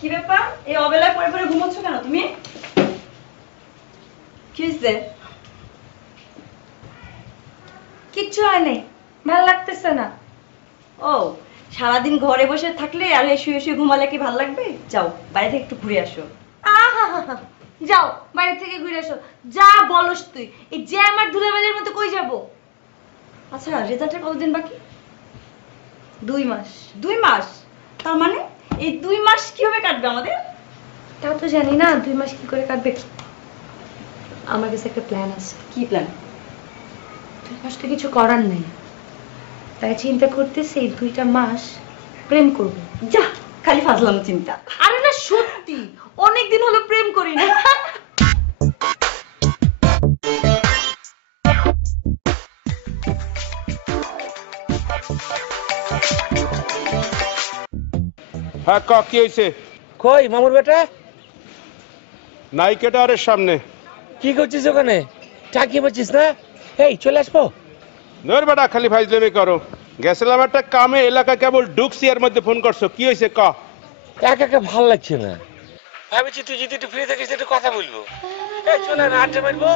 কি ব্যাপার এই অবেলায় পরে পরে ঘুমোচ্ছ কেন তুমি? কি হয়েছে? কিচ্ছু হয় নাই, ভালো লাগতেছে না। ও, সারাদিন ঘরে বসে থাকলে আর শুয়ে শুয়ে ঘুমালে কি ভালো লাগবে? যাও বাইরে থেকে একটু ঘুরে আসো। আহা, যাও বাইরে থেকে ঘুরে আসো। যা বলস তুই, এই যে আমার দুলাভাইয়ের মতো কই যাব? আচ্ছা, রেজাল্টের কতদিন বাকি? 2 মাস। 2 মাস? তার মানে এই 2 মাস কিভাবে কাটবে আমাদের? তাও তো জানি না 2 মাস কি করে কাটবে। আমার কাছে একটা প্ল্যান আছে। কি প্ল্যান? 2 মাস তো কিছু করার নাই, তাই চিন্তা করতেছি এই 2টা মাস প্রেম করব। যা, খালি ফাজলাম চিন্তা। আরে না সত্যি, অনেকদিন হলো প্রেম করি না। হ্যাঁ ক কি হয়েছে? কই মামুর বেটা? নাইকেটারের সামনে। কি করছিস ওখানে? চাকিয়ে পাচ্ছিস না? এই চলে আসবো। নর বেটা খালি ফাইজলামি করো। গেছিলাম একটা কামে, এলাকা কেবল ঢুকছি এর মধ্যে ফোন করছো, কি হয়েছে ক? একা একা ভাল লাগছে না, ভাবছি তুই যদি একটু ফ্রি থাকিস একটু কথা বলবো। এই চলে না, আড্ডা মারবো।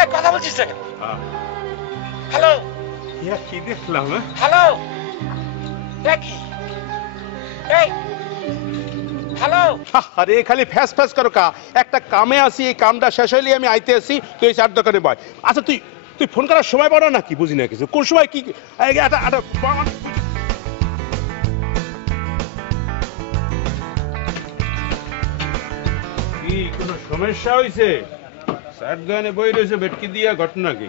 এই কথা বলছিস না? হ্যালো কি দেখলাম? হ্যালো কি? এই হ্যালো। আরে খালি ফ্যাস ফ্যাস করো কা? একটা কামে আসি, এই কামটা শেষ হইলে আমি আইতে আসি, তুই চার দোকানে বয়। আচ্ছা তুই তুই ফোন করার সময় পারো না কি? বুঝি না কিছু, কোন সময় কি কি কোনো সমস্যা হয়েছে? চার দোকানে বই রয়েছে ভেটকি দিয়া, ঘটনা কি?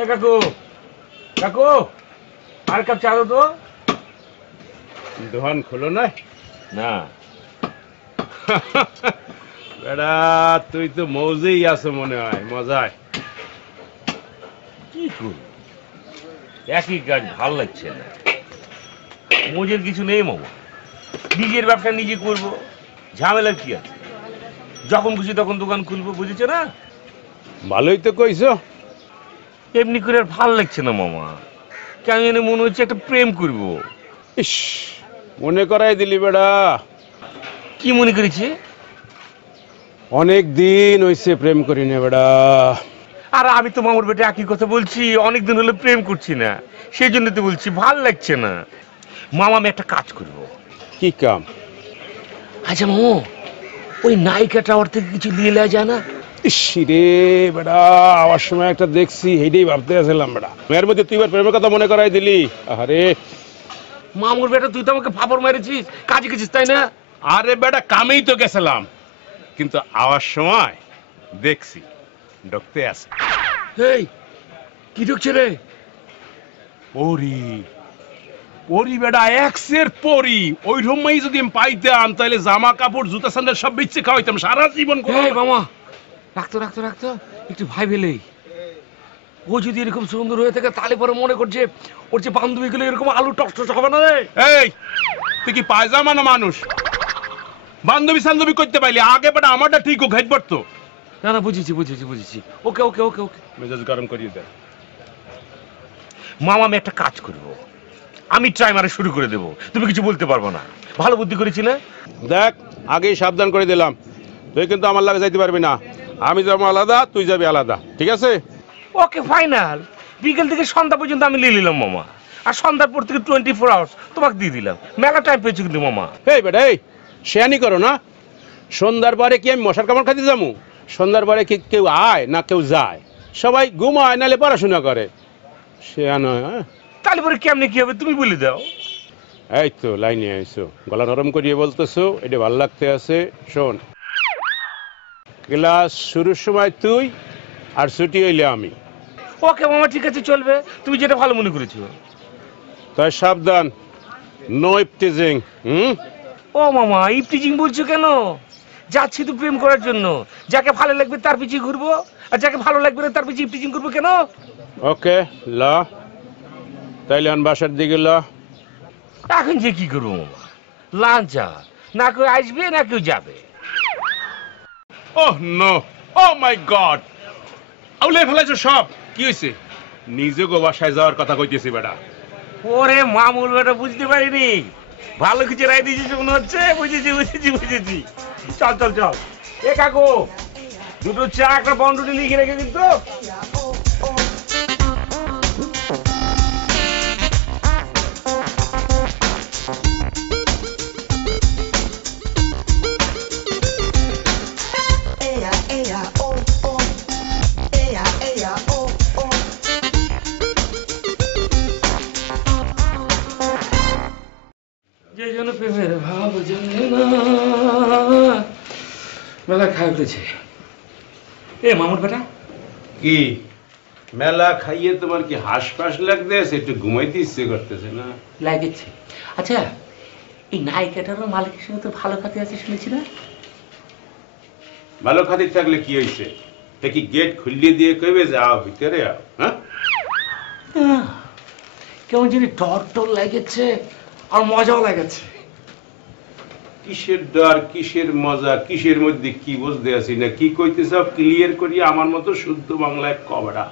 এ কাকু, কাকু আর কাপ চা দাও তো। দোকান খোলো না? না বেড়া তুই তো মৌজেই আছো মনে হয়, মজায়। কি করব, একই কাজ ভাল লাগছে না। মজের কিছু নেই মামা, নিজের ব্যবসা নিজে করব, ঝামেলার কি আছে? যখন খুশি তখন দোকান খুলবো, বুঝেছো না? ভালোই তো কইছো। এমনি করে আর ভাল লাগছে না মামা, কেন জানি মনে হচ্ছে একটা প্রেম করব। ইস, মনে করাই দিলি বেড়া। কি মনে করেছি? অনেক দিন হইছে প্রেম করি না বেড়া। আর আমি তো মামুর বেটা একই কথা বলছি, অনেকদিন হলো প্রেম করছি না, সেই জন্য তো বলছি ভাল লাগছে না। মামা আমি একটা কাজ করব। কি কাম? আচ্ছা মামু, ওই নায়িকা টাওয়ার থেকে কিছু নিয়ে নেওয়া যায় না? ইস রে বেড়া, আবার সময় একটা দেখছি, হেডেই ভাবতে আসলাম বেড়া। এর মধ্যে তুই এবার প্রেমের কথা মনে করাই দিলি। আরে মামুর বেটা তুই তো আমাকে ফাপড় মেরেছিস, কাজে গেছিস তাই না? আরে বেটা কামেই তো গেছিলাম, কিন্তু আওয়ার সময় দেখছি ঢুকতে আছে। এই কি ঢুকছে রে? পরি পরি বেটা, এক্সের পরি। ওই রুমই যদি আমি পাইতাম তাহলে জামা কাপড় জুতা স্যান্ডেল সব বেচে খাওয়াইতাম সারা জীবন। এই মামা রাখতো রাখতো রাখতো, একটু ভাই বেলেই। ও যদি এরকম সুন্দর হয়ে থাকে তাহলে পরে মনে করছে ওর যে বান্ধবী গুলো এরকম আলু টস হবে না রে। এই তুই কি পায়জামা না মানুষ? বান্ধবী সান্ধবী করতে পাইলি আগে বেটা আমারটা ঠিক ও ঘাইট পড়তো। না না বুঝেছি বুঝেছি বুঝেছি, ওকে ওকে ওকে ওকে। মেজাজ গরম করিয়ে দেয়। মামা আমি একটা কাজ করব, আমি ট্রাই মারা শুরু করে দেব, তুমি কিছু বলতে পারবো না। ভালো বুদ্ধি করেছি না? দেখ আগেই সাবধান করে দিলাম, তুই কিন্তু আমার লাগে যাইতে পারবি না। আমি যাবো আলাদা, তুই যাবি আলাদা, ঠিক আছে? ওকে ফাইনাল। বিকেল থেকে সন্ধ্যা পর্যন্ত আমি নিয়ে নিলাম মামা, আর সন্ধ্যার পর থেকে 24 আওয়ার্স তোমাকে দিয়ে দিলাম। মেলা টাইম পেয়েছি কিন্তু মামা। এই বেটা এই শেয়ানি করো না। সন্ধ্যার পরে কি আমি মশার কামড় খাইতে যাবো? সন্ধ্যার পরে কি কেউ আয় না কেউ যায়? সবাই ঘুমায় নাহলে পড়াশোনা করে। শেয়া নয়। হ্যাঁ তাহলে পরে কেমনে কি হবে তুমি বলে দাও। এই তো লাইনে আইসো, গলা নরম করিয়ে বলতেছো, এটা ভাল লাগতে আছে। শোন, ক্লাস শুরুর সময় তুই আর ছুটি হইলে আমি। ওকে মামা ঠিক আছে চলবে, তুমি যেটা ভালো মনে করেছো। তাই সাবধান, নো ইফটিজিং। ও মামা ইফটিজিং বলছো কেন? যাচ্ছি তো প্রেম করার জন্য, যাকে ভালো লাগবে তার পিছিয়ে ঘুরবো, আর যাকে ভালো লাগবে না তার পিছিয়ে ইফটিজিং করবো কেন? ওকে ল, তাইলে আন বাসার দিকে ল। এখন যে কি করবো মামা, লাঞ্চ না কেউ আসবে না কেউ যাবে। ওহ নো, ও মাই গড, আউলে ফেলাইছো সব। কি হয়েছে? নিজে গো বাসায় যাওয়ার কথা কইতেছি বেটা। ওরে মামুর বেটা বুঝতে পারিনি, ভালো কিছু রায় দিয়েছিস মনে হচ্ছে। বুঝেছি বুঝেছি বুঝেছি, চল চল চল। এ কাকু, দুটো চা একটা বন্ডুটি লিখে রেখে কিন্তু। যে জন্য প্রেমের ভাব জানে না, মেলা খাই উঠেছে। এ মামুর বেটা, কি মেলা খাইয়ে তোমার কি হাঁসফাঁস লাগতেছে? একটু ঘুমাইতে ইচ্ছে করতেছে না? লাগেছে। আচ্ছা, এই নায়িকাটারও মালিকের সঙ্গে তো ভালো খাতে আছে শুনেছি না? ভালো খাতির থাকলে কি হয়েছে? এ কি গেট খুলিয়ে দিয়ে কইবে যে আও ভিতরে আও? হ্যাঁ, কেমন জানি ডর টর লাগেছে আর মজাও লাগেছে। কিসের ডর, কিসের মজা, কিসের মধ্যে কি বুঝতে আছি না? কি কইতে সব ক্লিয়ার করি আমার মতো শুদ্ধ বাংলায় কবেটা।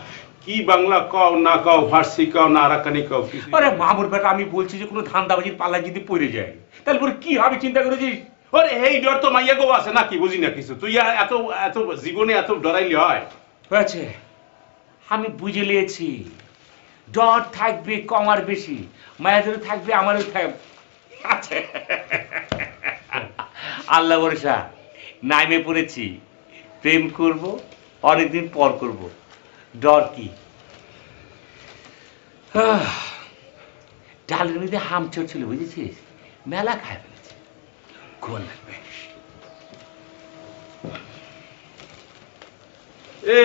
কি বাংলা কও না কও, ফার্সি কও না আরাকানি কও? আরে মামুর বেটা, আমি বলছি যে কোনো ধান্দাবাজির পাল্লা যদি পড়ে যায় তাহলে পরে কি হবে চিন্তা করেছিস? ওরে এই ডর তো মাইয়া গো আছে না, কি বুঝি না কিছু। তুই এত এত জীবনে এত ডরাইলে হয়? হয়েছে, আমি বুঝে নিয়েছি। ডর থাকবে কম আর বেশি, মায়াদেরও থাকবে আমারও থাকবে। আচ্ছা, আল্লাহ ভরসা, নাইমে পড়েছি, প্রেম করব, অনেকদিন পর করব, ডর কি? ডালের মধ্যে হাম চড়ছিল বুঝেছিস, মেলা খায় ফেলেছে, ঘুম লাগবে। এ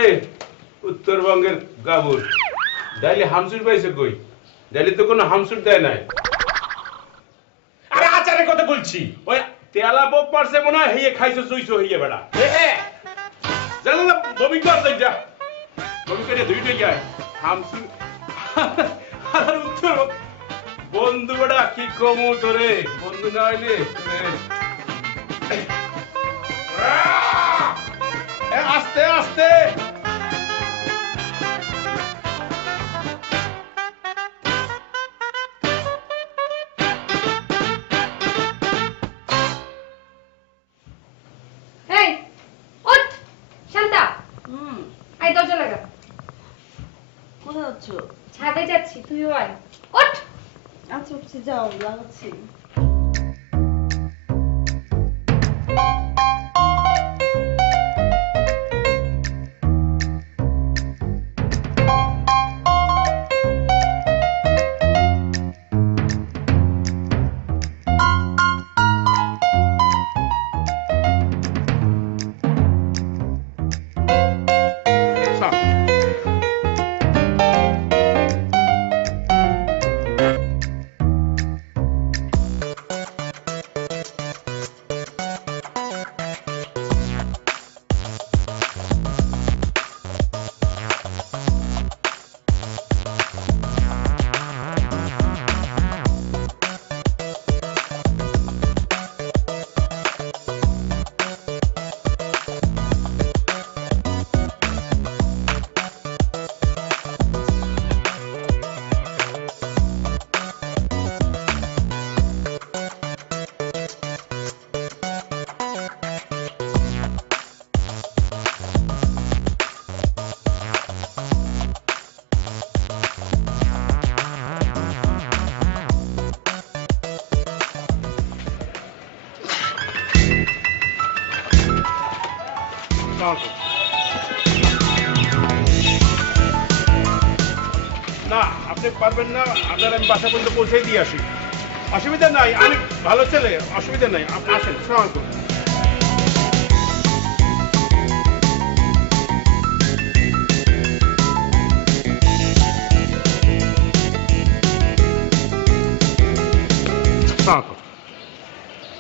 উত্তরবঙ্গের গাবুর ডাইলে হামসুর পাইছে কই? ডাইলে তো কোনো হামসুর দেয় নাই। আরে আচারের কথা বলছি। ওই তেলা বোক পারছে মনে হয়, হেয়ে খাইছো চুইছো হইয়ে বেড়া। জানো না বমি কর যা, বমি করে ধুইতে যায় হামসুর। আর উত্তর বন্ধু বেড়া কি কমু তোরে, বন্ধু না হইলে আস্তে আস্তে। এই ওঠ শান্তা, আই দরজা লাগা। কোথায় যাচ্ছ? ছাদে যাচ্ছি, তুইও আয়। ওঠ। আচ্ছা উঠছি, যাও লাগাচ্ছি। না আপনি পারবেন না, আপনার আমি বাসা পর্যন্ত পৌঁছে দিয়ে আসি। অসুবিধা নাই, আমি ভালো ছেলে, অসুবিধা নাই, আপনি আসেন। সালাম আলাইকুম।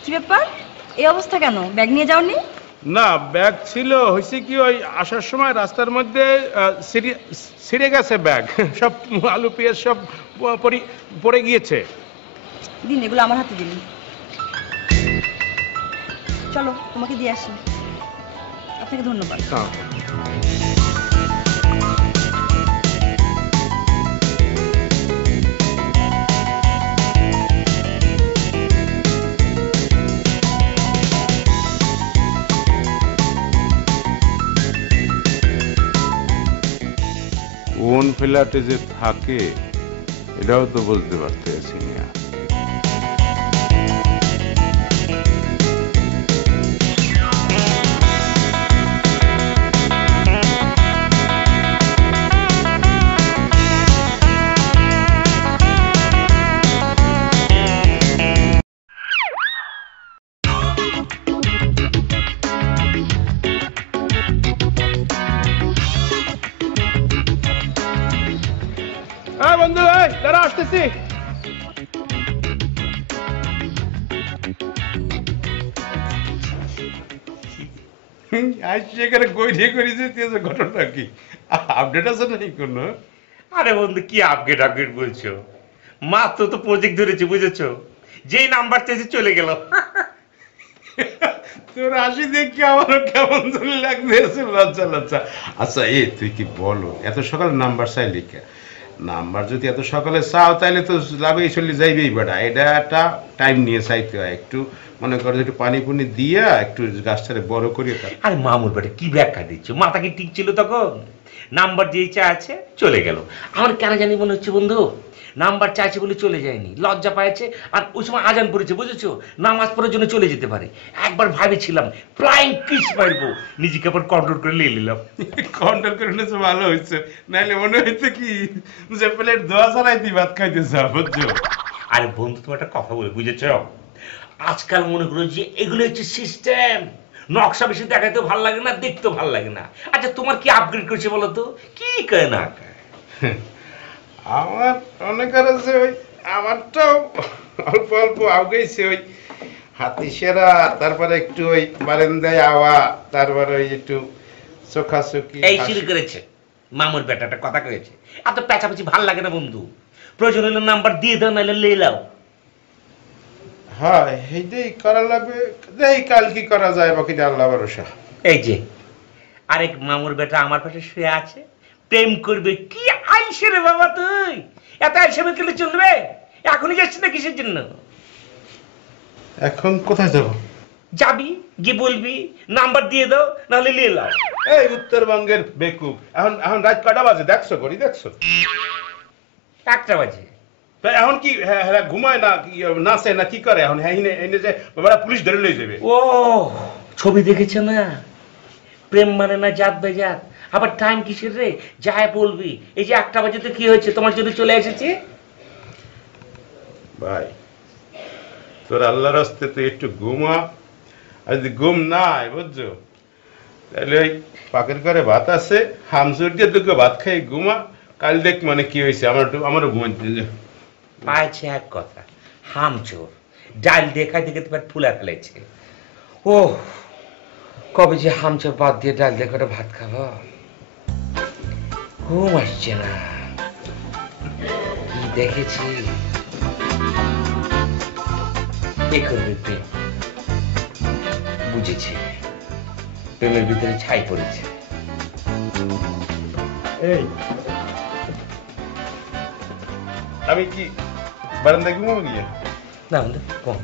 কি ব্যাপার, এই অবস্থা কেন? ব্যাগ নিয়ে যাওনি? না ব্যাগ ছিল, হয়েছে কি ওই আসার সময় রাস্তার মধ্যে ছিঁড়ে গেছে ব্যাগ, সব আলু পেঁয়াজ সব পড়ে গিয়েছে। দিন এগুলো আমার হাতে দিন। চলো তোমাকে দিয়ে আসি। আপনাকে ধন্যবাদ। ফ্ল্যাটে যে থাকে এটাও তো বলতে পারতেছি না। বন্ধু দাঁড়া আসতেছি। সেখানে গৈরিয়ে করে যেতেছে, ঘটনা কি আপডেট আছে নাকি কোনো? আরে বন্ধু কি আপডেট আপডেট বলছো? মাত্র তো প্রজেক্ট ধরেছে বুঝেছো, যেই নাম্বার চেয়েছে চলে গেল। তোর হাসি দেখে আমারও কেমন ধরে লাগতেছে, লজ্জা লজ্জা। আচ্ছা তুই কি বলো, এত সকাল নাম্বার চাই লিখা? নাম্বার যদি এত সকালে চাও তাহলে তো লাভেই চলে যাইবেই বেটা। এটা একটা টাইম নিয়ে চাইতে হয়, একটু মনে করো একটু পানি পুনি দিয়া একটু গাছটারে বড় করিয়ে। আরে মামুর বেটা কি ব্যাখ্যা দিচ্ছ? মাথা কি ঠিক ছিল তখন? নাম্বার যেই চাইছে চলে গেল। আমার কেন জানি মনে হচ্ছে বন্ধু নাম্বার চাইছে বলে চলে যায়নি, লজ্জা পাইছে। আর ওই সময় আজান পড়েছে বুঝেছো, নামাজ পড়ার জন্য চলে যেতে পারে। একবার ভাবেছিলাম ফ্লাইং কিস মারবো, নিজেকে আবার কন্ট্রোল করে নিয়ে নিলাম। কন্ট্রোল করে নিয়েছে, ভালো হয়েছে। নাইলে মনে হইতো কি যে প্লেট ধোয়া ছাড়াই তুই ভাত খাইতে চাও, বুঝছো? আরে বন্ধু তোমার একটা কথা বলে বুঝেছ, আজকাল মনে করো যে এগুলো হচ্ছে সিস্টেম। নকশা বেশি দেখাতেও ভালো লাগে না, দেখতেও ভালো লাগে না। আচ্ছা তোমার কি আপগ্রেড করছে বলো তো? কি করে না আমার অনেক আছে, ওই আমারটাও অল্প অল্প আউগেছে। ওই হাতি সেরা, তারপরে একটু ওই বারান্দায় আওয়া, তারপরে ওই একটু চোখাচোখি। এই শুরু করেছে মামুর বেটাটা কথা কয়েছে। এত পেঁচাপেচি ভাল লাগে না বন্ধু, প্রয়োজন হলে নাম্বার দিয়ে দাও, নাহলে লে লাও। হ্যাঁ এইটাই করা লাগবে, দেখি কাল কি করা যায়, বাকি আল্লাহ ভরসা। এই যে আরেক মামুর বেটা আমার পাশে শুয়ে আছে, প্রেম করবে। কি আইসে রে বাবা, তুই এত আইসে গেলে চলবে? এখনই যাচ্ছিস না কিসের জন্য? এখন কোথায় যাব? যাবি গিয়ে বলবি নাম্বার দিয়ে দাও, নাহলে নিয়ে লাও। এই উত্তরবঙ্গের বেকুব, এখন এখন রাত কটা বাজে দেখছো? করি দেখছো 1টা বাজে। এখন কি হ্যাঁ ঘুমায় না, নাচে না, কি করে এখন? হ্যাঁ এনে যে বাবা পুলিশ ধরে লই যাবে। ও ছবি দেখেছে না, প্রেম মানে না জাত বেজাত। আবার টাইম কিসের রে, যাই বলবি। এই যে 1টা বাজে তো কি হয়েছে, তোমার জন্য চলে এসেছি। ভাই তোর আল্লাহর রাস্তে তুই একটু ঘুমা, আর যদি ঘুম নাই বুঝছো তাহলে ওই পাকের ঘরে ভাত আছে, হামসুর দিয়ে তোকে ভাত খাই ঘুমা। কাল দেখ মানে কি হয়েছে, আমারও ঘুমাইতে পাইছে এক কথা, হামচোর ডাল দেখাই দেখে তোমার ফুলা ফেলেছে। ও কবে যে হামচোর বাদ দিয়ে ডাল দেখে ভাত খাবো, ঘুম আসছে না। কি দেখেছি এ করবে প্রেম, বুঝেছি প্রেমের ভিতরে ছাই পড়েছে। এই আমি কি বারান্দায় ঘুমাবো গিয়ে? না বন্ধু কম।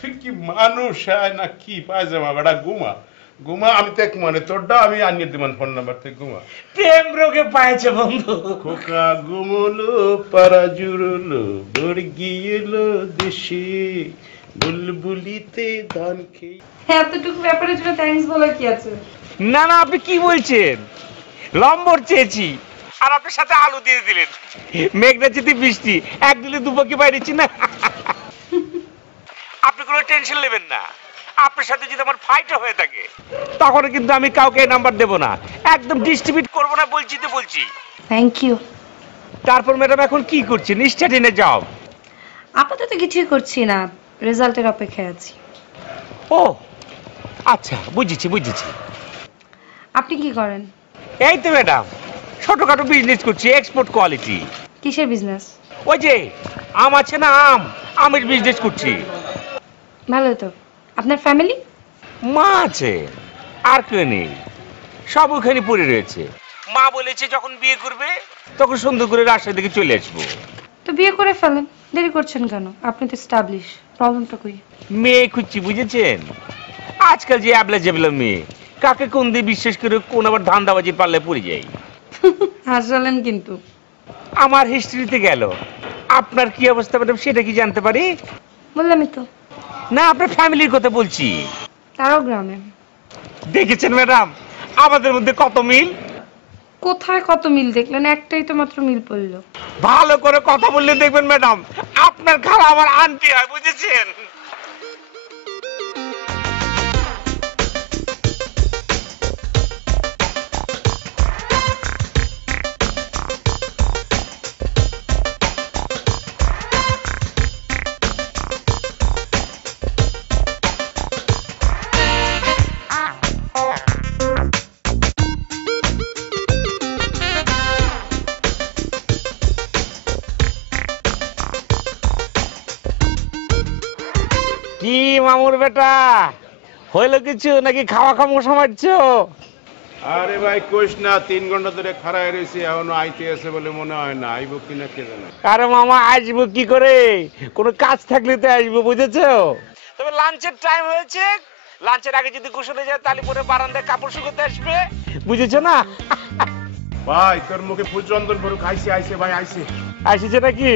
তুই কি মানুষ না কি? পায়জামা বেটা ঘুমা ঘুমা, আমি তো এক মানে তোরটা আমি আনিয়ে দিবান ফোন নাম্বার থেকে ঘুমা। প্রেম রোগে পাইছে বন্ধু। খোকা ঘুমলো পাড়া জুড়লো বর্গি এলো দেশে বুলবুলিতে ধান খেয়ে। এতটুকু ব্যাপারের জন্য থ্যাঙ্কস বলার কি আছে? না না আপনি কি বলছেন, লম্বর চেয়েছি আর আপনার সাথে আলু দিয়ে দিলেন। মেঘনা চেতে বৃষ্টি, এক দিলে দুপাকি বাইরেছি না। আপনি কোনো টেনশন নেবেন না, আপনার সাথে যদি আমার ফাইটও হয়ে থাকে তখন কিন্তু আমি কাউকে নাম্বার দেব না, একদম ডিস্ট্রিবিউট করবো না, বলছি তো বলছি। Thank you. তারপর ম্যাডাম এখন কি করছেন? স্টার্টিনে যাও। আপাতত কিছুই করছি না, রেজাল্টের অপেক্ষায় আছি। ও আচ্ছা বুঝেছি বুঝেছি। আপনি কি করেন? এই তো ম্যাডাম ছোটখাটো বিজনেস করছি, এক্সপোর্ট কোয়ালিটি। কিসের বিজনেস? ওই যে আম আছে না, আমের বিজনেস করছি। ভালো তো। আপনার ফ্যামিলি? মা আছে আর কেউ নেই, সব ওখানে পড়ে রয়েছে। মা বলেছে যখন বিয়ে করবে তখন সুন্দর করে রাজশাহী থেকে চলে আসবো। তো বিয়ে করে ফেলেন, দেরি করছেন কেন? আপনি তো এস্টাবলিশ, প্রবলেমটা কই? মেয়ে খুঁজছি বুঝেছেন, আজকাল যে অ্যাবলা জেবলা মেয়ে, কাকে কোন দিয়ে বিশ্বাস করে কোন আবার ধান্দাবাজি পাল্লে পড়ে যাই। হাসালেন কিন্তু। আমার হিস্ট্রিতে গেল, আপনার কি অবস্থা ম্যাডাম সেটা কি জানতে পারি? বললামই তো, না আপনার ফ্যামিলির কথা বলছি। তারাও গ্রামে। দেখেছেন ম্যাডাম আমাদের মধ্যে কত মিল। কোথায় কত মিল দেখলেন? একটাই তো মাত্র মিল পড়লো। ভালো করে কথা বললে দেখবেন ম্যাডাম আপনার খালা আমার আন্টি হয় বুঝেছেন। কি মামুর বেটা হইলো কিছু নাকি খাওয়া খামোশা মারছো? আরে ভাই কোশ না, 3 ঘন্টা ধরে খাড়ায় রয়েছি, এখনো আইতে আছে বলে মনে হয় না। আইব কিনা কে জানে। আরে মামা আসবো কি করে, কোনো কাজ থাকলে তো আসবো বুঝেছো। তবে লাঞ্চের টাইম হয়েছে, লাঞ্চের আগে যদি গোসলে যায় তাহলে পরে বারান্দায় কাপড় শুকোতে আসবে বুঝেছো না। ভাই তোর মুখে ফুল চন্দন পড়ুক। আইছে ভাই আইছে। আসিছে নাকি?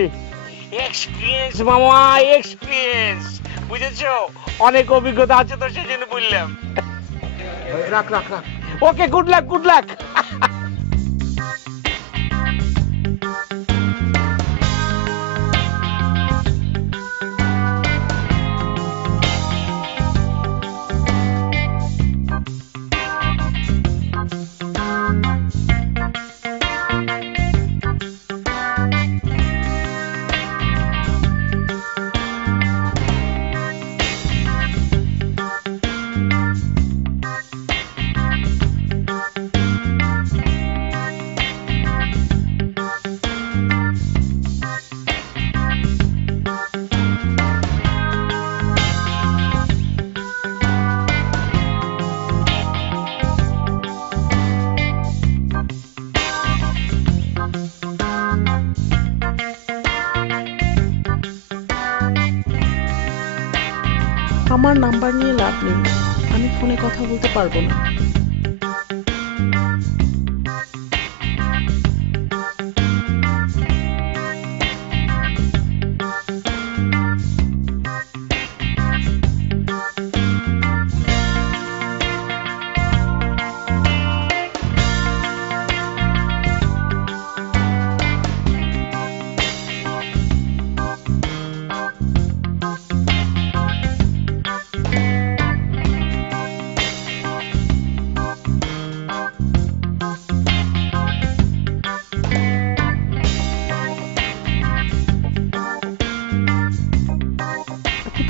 এক্সপিরিয়েন্স মামা, এক্সপিরিয়েন্স বুঝেছো, অনেক অভিজ্ঞতা আছে তো সেই জন্য বললাম। রাখ। Okay good luck good luck. আমার নাম্বার নিয়ে লাভ নেই, আমি ফোনে কথা বলতে পারবো না।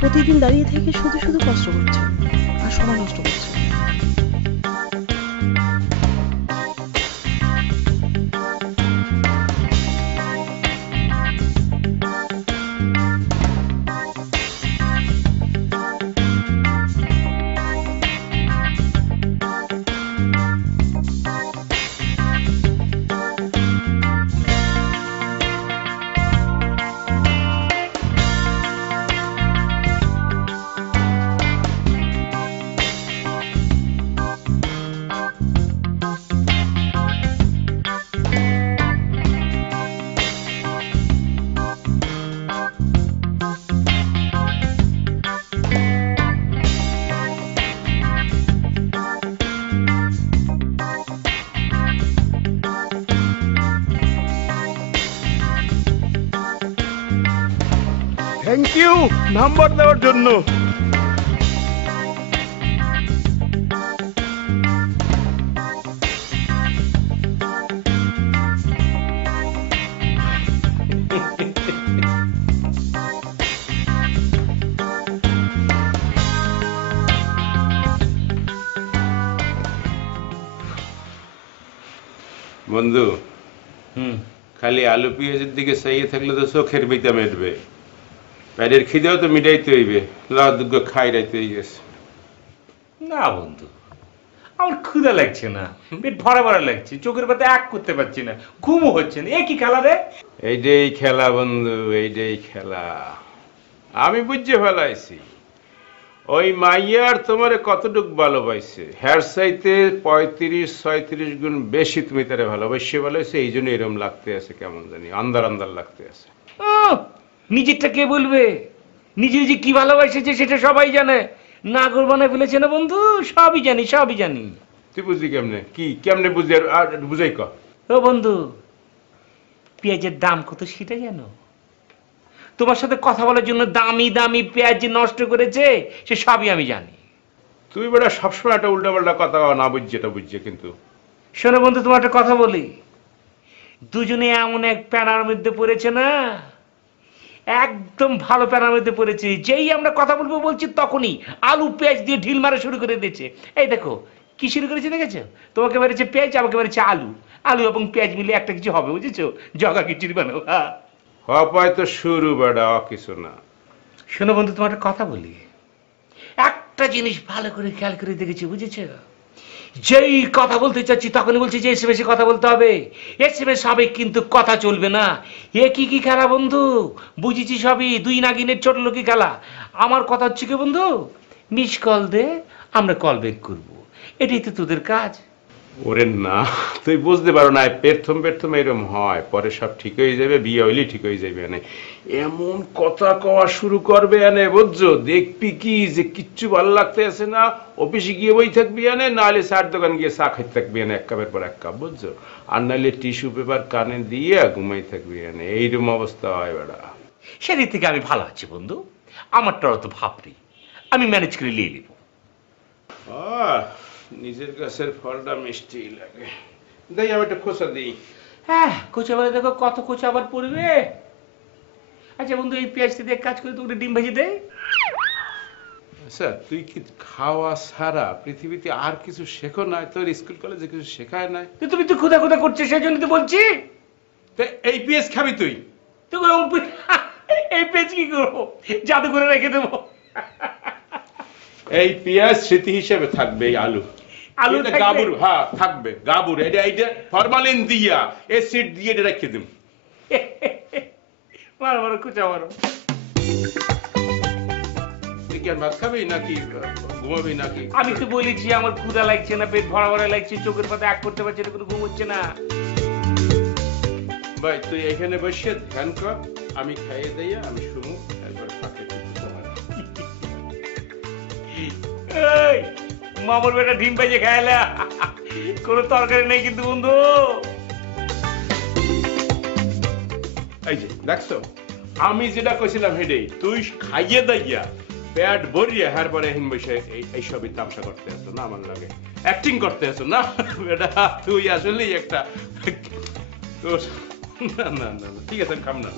প্রতিদিন দাঁড়িয়ে থেকে শুধু শুধু কষ্ট করছে আর সময় নষ্ট করছে। থ্যাংক ইউ নাম্বার দেওয়ার জন্য। বন্ধু খালি আলু পেঁয়াজের দিকে চাইয়ে থাকলে তো চোখের বিতা মেটবে, পেটের খিদেও তো মিটাইতে হইবে। লাউদুগ্গ খাই রাইতে গেছে। না বন্ধু, আমার ক্ষুধা লাগছে না, পেট ভরা ভরা লাগছে, চোখের পাতে এক করতে পারছি না, ঘুমও হচ্ছে না। এ কি খেলা রে? এইটাই খেলা বন্ধু, এইটাই খেলা। আমি বুঝে ফেলাইছি ওই মাইয়ার তোমারে কতটুক ভালোবাসছে। হ্যার চাইতে 35-36 গুণ বেশি তুমি তারে ভালোবাসে ফেলাইছে, এই জন্য এরম লাগতে আছে, কেমন জানি আন্দার আন্দার লাগতে আছে। নিজেরটা কে বলবে? নিজে যে কি ভালোবাসেছে সেটা সবাই জানে, নাগর বানায় ফেলেছে না বন্ধু, সবই জানি, সবই জানি। তুই বুঝলি কেমনে? কি কেমনে বুঝলি? আর বুঝাই ক। ও বন্ধু, পেঁয়াজের দাম কত সেটা জানো? তোমার সাথে কথা বলার জন্য দামি দামি পেঁয়াজ যে নষ্ট করেছে সে সবই আমি জানি। তুই বেটা সবসময় একটা উল্টা পাল্টা কথা না বুঝছে, এটা বুঝছে কিন্তু। শোনো বন্ধু, তোমার একটা কথা বলি, দুজনে এমন এক প্যানার মধ্যে পড়েছে না, একদম ভালো প্যানার মধ্যে পড়েছে। যেই আমরা কথা বলবো বলছি তখনই আলু পেঁয়াজ দিয়ে ঢিল মারা শুরু করে দিয়েছে। এই দেখো কি শুরু করেছে, দেখেছো? তোমাকে মেরেছে পেঁয়াজ, আমাকে মেরেছে আলু। আলু এবং পেঁয়াজ মিলে একটা কিছু হবে, বুঝেছো? জগা খিচুড়ি বানাবো। হপায় তো শুরু বেটা, কিছু না। শোনো বন্ধু, তোমার একটা কথা বলি, একটা জিনিস ভালো করে খেয়াল করে দেখেছি, বুঝেছো? যেই কথা বলতে চাচ্ছি তখনই বলছি যে এসএমএস কথা বলতে হবে, এসএমএস হবে কিন্তু কথা চলবে না। এ কি কি খেলা বন্ধু, বুঝেছি সবই, দুই নাগিনের ছোট লোকি খেলা। আমার কথা হচ্ছে কি বন্ধু, মিস কল দে, আমরা কল ব্যাক করবো, এটাই তো তোদের কাজ। ওরে না, তুই বুঝতে পারো না, প্রথম এরকম হয়, পরে সব ঠিক হয়ে যাবে, বিয়ে হইলে ঠিক হয়ে যাবে। এনে এমন কথা কওয়া শুরু করবে, এনে বুঝছো, দেখবি কি যে কিচ্ছু ভালো লাগতে আছে না, অফিসে গিয়ে বই থাকবি, এনে নাহলে চার দোকান গিয়ে চা খাইতে থাকবি, এনে এক কাপের পর এক কাপ, বুঝছো? আর নাহলে টিস্যু পেপার কানে দিয়ে ঘুমাই থাকবি, এনে এইরকম অবস্থা হয় বেড়া। সেদিক থেকে আমি ভালো আছি বন্ধু, আমারটা অত ভাবনি, আমি ম্যানেজ করে নিয়ে নেব। নিজের গাছের ফলটা মিষ্টি লাগে। দেই আমি একটা খোসা দিই। হ্যাঁ, কোচা বলে দেখো কত কোচা আবার পড়বে। আচ্ছা বন্ধু, এই পেঁয়াজটা দিয়ে কাজ করে তো ডিম ভেজে দেয়। আচ্ছা, তুই কি খাওয়া ছাড়া পৃথিবীতে আর কিছু শেখো না? তোর স্কুল কলেজে কিছু শেখায় নাই? তুমি তো ক্ষুদা ক্ষুদা করছে, সেই জন্য তো বলছি। এই পেঁয়াজ খাবি তুই? এই পেঁয়াজ কি করবো, জাদু করে রেখে দেবো। এই পেঁয়াজ স্মৃতি হিসেবে থাকবে। এই আলু আলু গাবুর, হ্যাঁ থাকবে গাবুর, এটা ফরমালিন দিয়া এসিড দিয়ে এটা রেখে দিম। মারো মারো, কুচা মারো। তুই কি আর ভাত খাবি নাকি ঘুমাবি নাকি? আমি তো বলেছি আমার ক্ষুধা লাগছে না, পেট ভরা ভরা লাগছে, চোখের পাতা এক করতে পারছে না, কোনো ঘুম হচ্ছে না। ভাই তুই এখানে বসে ধ্যান কর, আমি খাইয়ে দিয়ে আমি শুনু, একবার ফাঁকে মামুর বেটা ডিম ভেজে খাইলা, কোনো তরকারি নেই কিন্তু বন্ধু। এই যে দেখছো, আমি যেটা কইছিলাম হেডেই, তুই খাইয়ে দাইয়া পেট ভরিয়ে হার পরে হিন বসে এইসবই তামসা করতে আছো না, আমার লাগে অ্যাক্টিং করতে আছো না বেটা, তুই আসলেই একটা তোর। না না না ঠিক আছে, আমি খাবো না,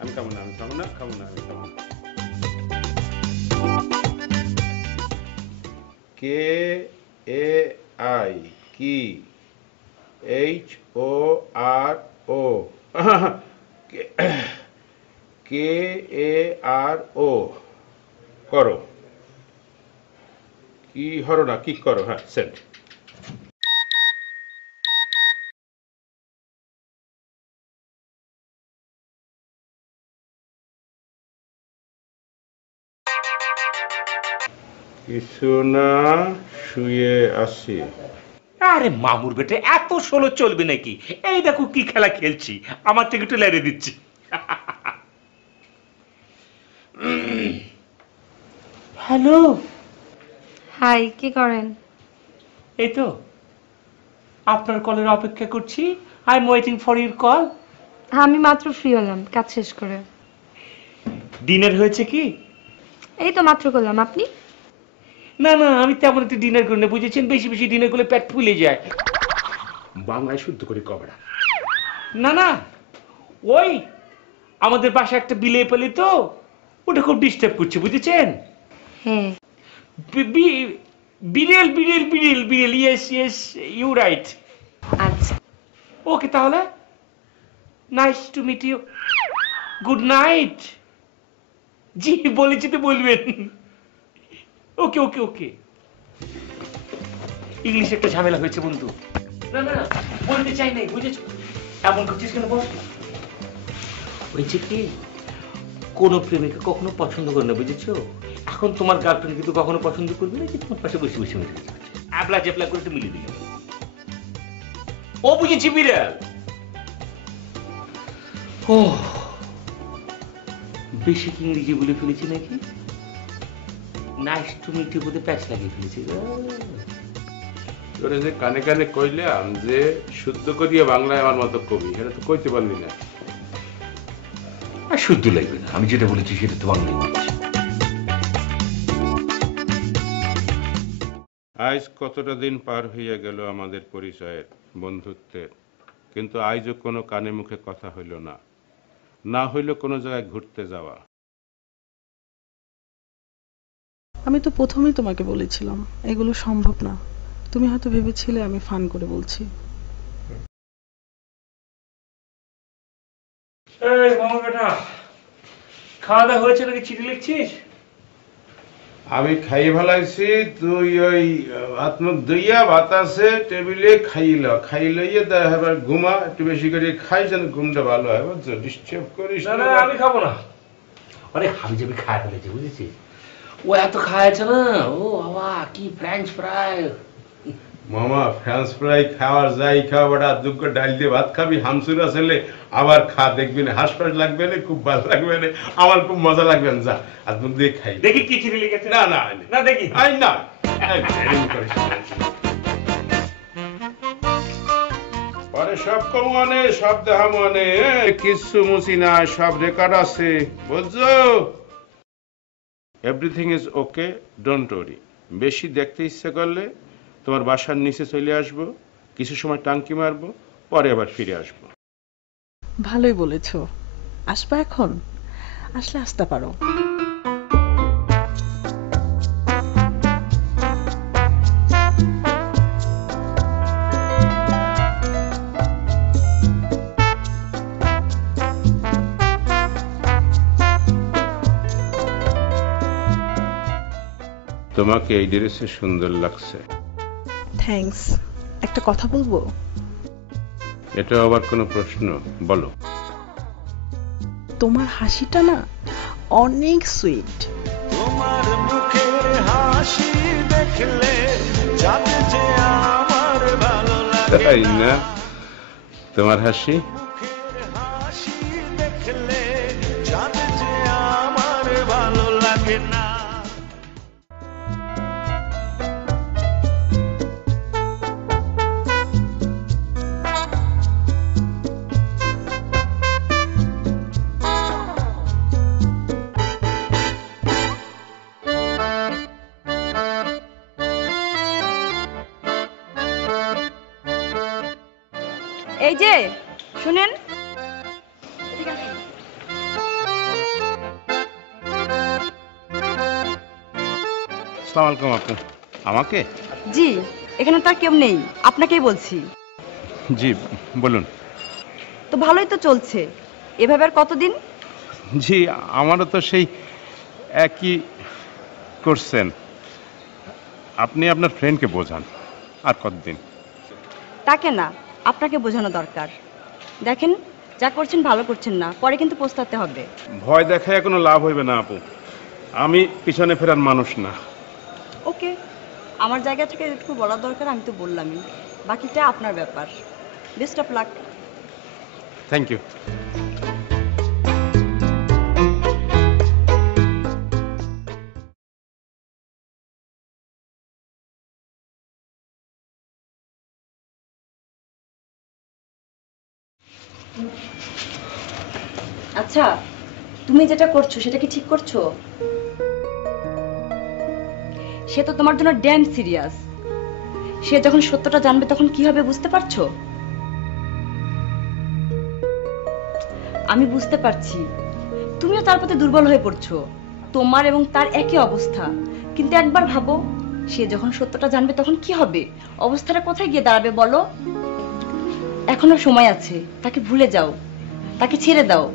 আমি খাবো না, আমি খাবো না, খাবো না, আমি খাবো না। কে এ আই কি এইচ ও আর ও, কে এ আর ও করো, কি হরো না কি করো, হ্যাঁ সেন্ড। কিছু না, শুয়ে আসি। আরে মামুর বেটে, এত ষোলো চলবে নাকি? এই দেখো কি খেলা খেলছি, আমার থেকে একটু লেড়ে দিচ্ছি। হ্যালো। হাই, কি করেন? এই তো আপনার কলের অপেক্ষা করছি। I am waiting for your call. আমি মাত্র ফ্রি হলাম কাজ শেষ করে। ডিনার হয়েছে কি? এই তো মাত্র করলাম। আপনি? না না, আমি তেমন একটু ডিনার করি না, বুঝেছেন? বেশি বেশি ডিনার করলে পেট ফুলে যায়। বাংলায় শুদ্ধ করে কবড়া। না না, ওই আমাদের বাসায় একটা বিলে পেলে তো, ওটা খুব ডিস্টার্ব করছে, বুঝেছেন? হ্যাঁ। বিড়েল বিড়েল বিড়েল বিড়েল, ইয়েস ইয়েস, ইউ রাইট। আচ্ছা ওকে তাহলে, nice to meet you, good night. জি বলেছি তো বলবেন। ওকে ওকে ওকে। ইংলিশে একটা ঝামেলা হয়েছে বন্ধু। না না বলতে চাই নাই, বুঝেছো? এমন করছিস কেন বল? হয়েছে কি, কোন প্রেমিকা কখনো পছন্দ করে না, বুঝেছো? এখন তোমার গার্লফ্রেন্ড কিন্তু কখনো পছন্দ করবে না যে তোমার পাশে বসে বসে মেরে যাচ্ছে, অ্যাপলা চ্যাপলা করে তো মিলিয়ে দিল। ও বুঝেছি বিড়াল। ও বেশি কি ইংরেজি বলে ফেলেছি নাকি? নাইস টু মিট ইউ বলে প্যাচ লাগিয়ে ফেলেছি। তোরে যে কানে কানে কইলাম যে শুদ্ধ করিয়া বাংলায় আমার মতো কবি, এটা তো কইতে পারলি না। আর শুদ্ধ লাগবে না, আমি যেটা বলেছি সেটা তো বাংলায় বলেছি। আজ কতটা দিন পার হইয়া গেল আমাদের পরিচয়ের, বন্ধুত্বের, কিন্তু আজও কোনো কানে মুখে কথা হইল না, না হইল কোনো জায়গায় ঘুরতে যাওয়া। আমি তো প্রথমেই তোমাকে বলেছিলাম এগুলো সম্ভব না। তুমি হয়তো ভেবেছিলে আমি ফান করে বলছি। এই মামা বেটা, খাওয়া দাওয়া হয়েছে নাকি? চিঠি লিখছিস? আমি খাই ভালাইছি, তুই ওই আত্মক দইয়া বাতাসে টেবিলে খাই লইয়ে এবার ঘুমা, একটু বেশি করে খাই যেন ঘুমটা ভালো হয়, বুঝছো? ডিস্টার্ব করিস না না আমি খাবো না। আরে আমি যাবি খায় ফেলেছি, বুঝেছিস? ও এত খাইছে না, ও বাবা কি ফ্রেঞ্চ ফ্রাই। মামা ফ্রেঞ্চ ফ্রাই খাওয়ার যাই খাওয়া বেটা, দুঃখ ডাল দিয়ে ভাত খাবি, হামসুরা ছেলে আবার খা, দেখবি না হাসপাস লাগবে না, খুব ভালো লাগবে না, আমার খুব মজা লাগবে না। যা আত্মক দিয়ে খাই। দেখি কি চিঠি লিখেছে। না না না দেখি। আই না পরে সব কমানে সব দেখা মানে কিছু মুছি না, সব রেকর্ড আছে, বুঝছো? Everything is okay, don't worry. বেশি দেখতে ইচ্ছে করলে তোমার বাসার নিচে চলে আসবো, কিছু সময় টাঙ্কি মারবো, পরে আবার ফিরে আসবো। ভালোই বলেছো। আসবা এখন? আসলে আসতে পারো। তোমাকে এই ড্রেসে সুন্দর লাগছে। থ্যাঙ্কস। একটা কথা বলবো? এটা আবার কোনো প্রশ্ন? বলো। তোমার হাসিটা না অনেক সুইট। তোমার মুখের হাসি দেখলে জানে যে আমার ভালো লাগে তাই না? তোমার হাসি হাসি দেখলে জানে যে আমার ভালো লাগে না। এই যে শুনেন, আসসালামু আলাইকুম। আপু আমাকে? জি এখানে তো আর কেউ নেই, আপনাকেই বলছি। জি বলুন। তো ভালোই তো চলছে, এভাবে আর কতদিন? জি আমারও তো সেই একই করছেন। আপনি আপনার ফ্রেন্ডকে বোঝান, আর কতদিন? তাকে না, আপনাকে বোঝানো দরকার। দেখেন যা করছেন ভালো করছেন না, পরে কিন্তু পস্তাতে হবে। ভয় দেখায় কোনো লাভ হইবে না আপু, আমি পিছনে ফেরার মানুষ না। ওকে, আমার জায়গা থেকে একটু বলার দরকার, আমি তো বললামই, বাকিটা আপনার ব্যাপার। Best of luck. Thank you. আচ্ছা তুমি যেটা করছো সেটা কি ঠিক করছো? সে তো তোমার জন্য ড্যাম সিরিয়াস। সে যখন সত্যটা জানবে তখন কি হবে বুঝতে পারছো? আমি বুঝতে পারছি তুমিও তার প্রতি দুর্বল হয়ে পড়ছো, তোমার এবং তার একই অবস্থা। কিন্তু একবার ভাবো, সে যখন সত্যটা জানবে তখন কি হবে, অবস্থাটা কোথায় গিয়ে দাঁড়াবে বলো? এখনো সময় আছে, তাকে ভুলে যাও, তাকে ছেড়ে দাও।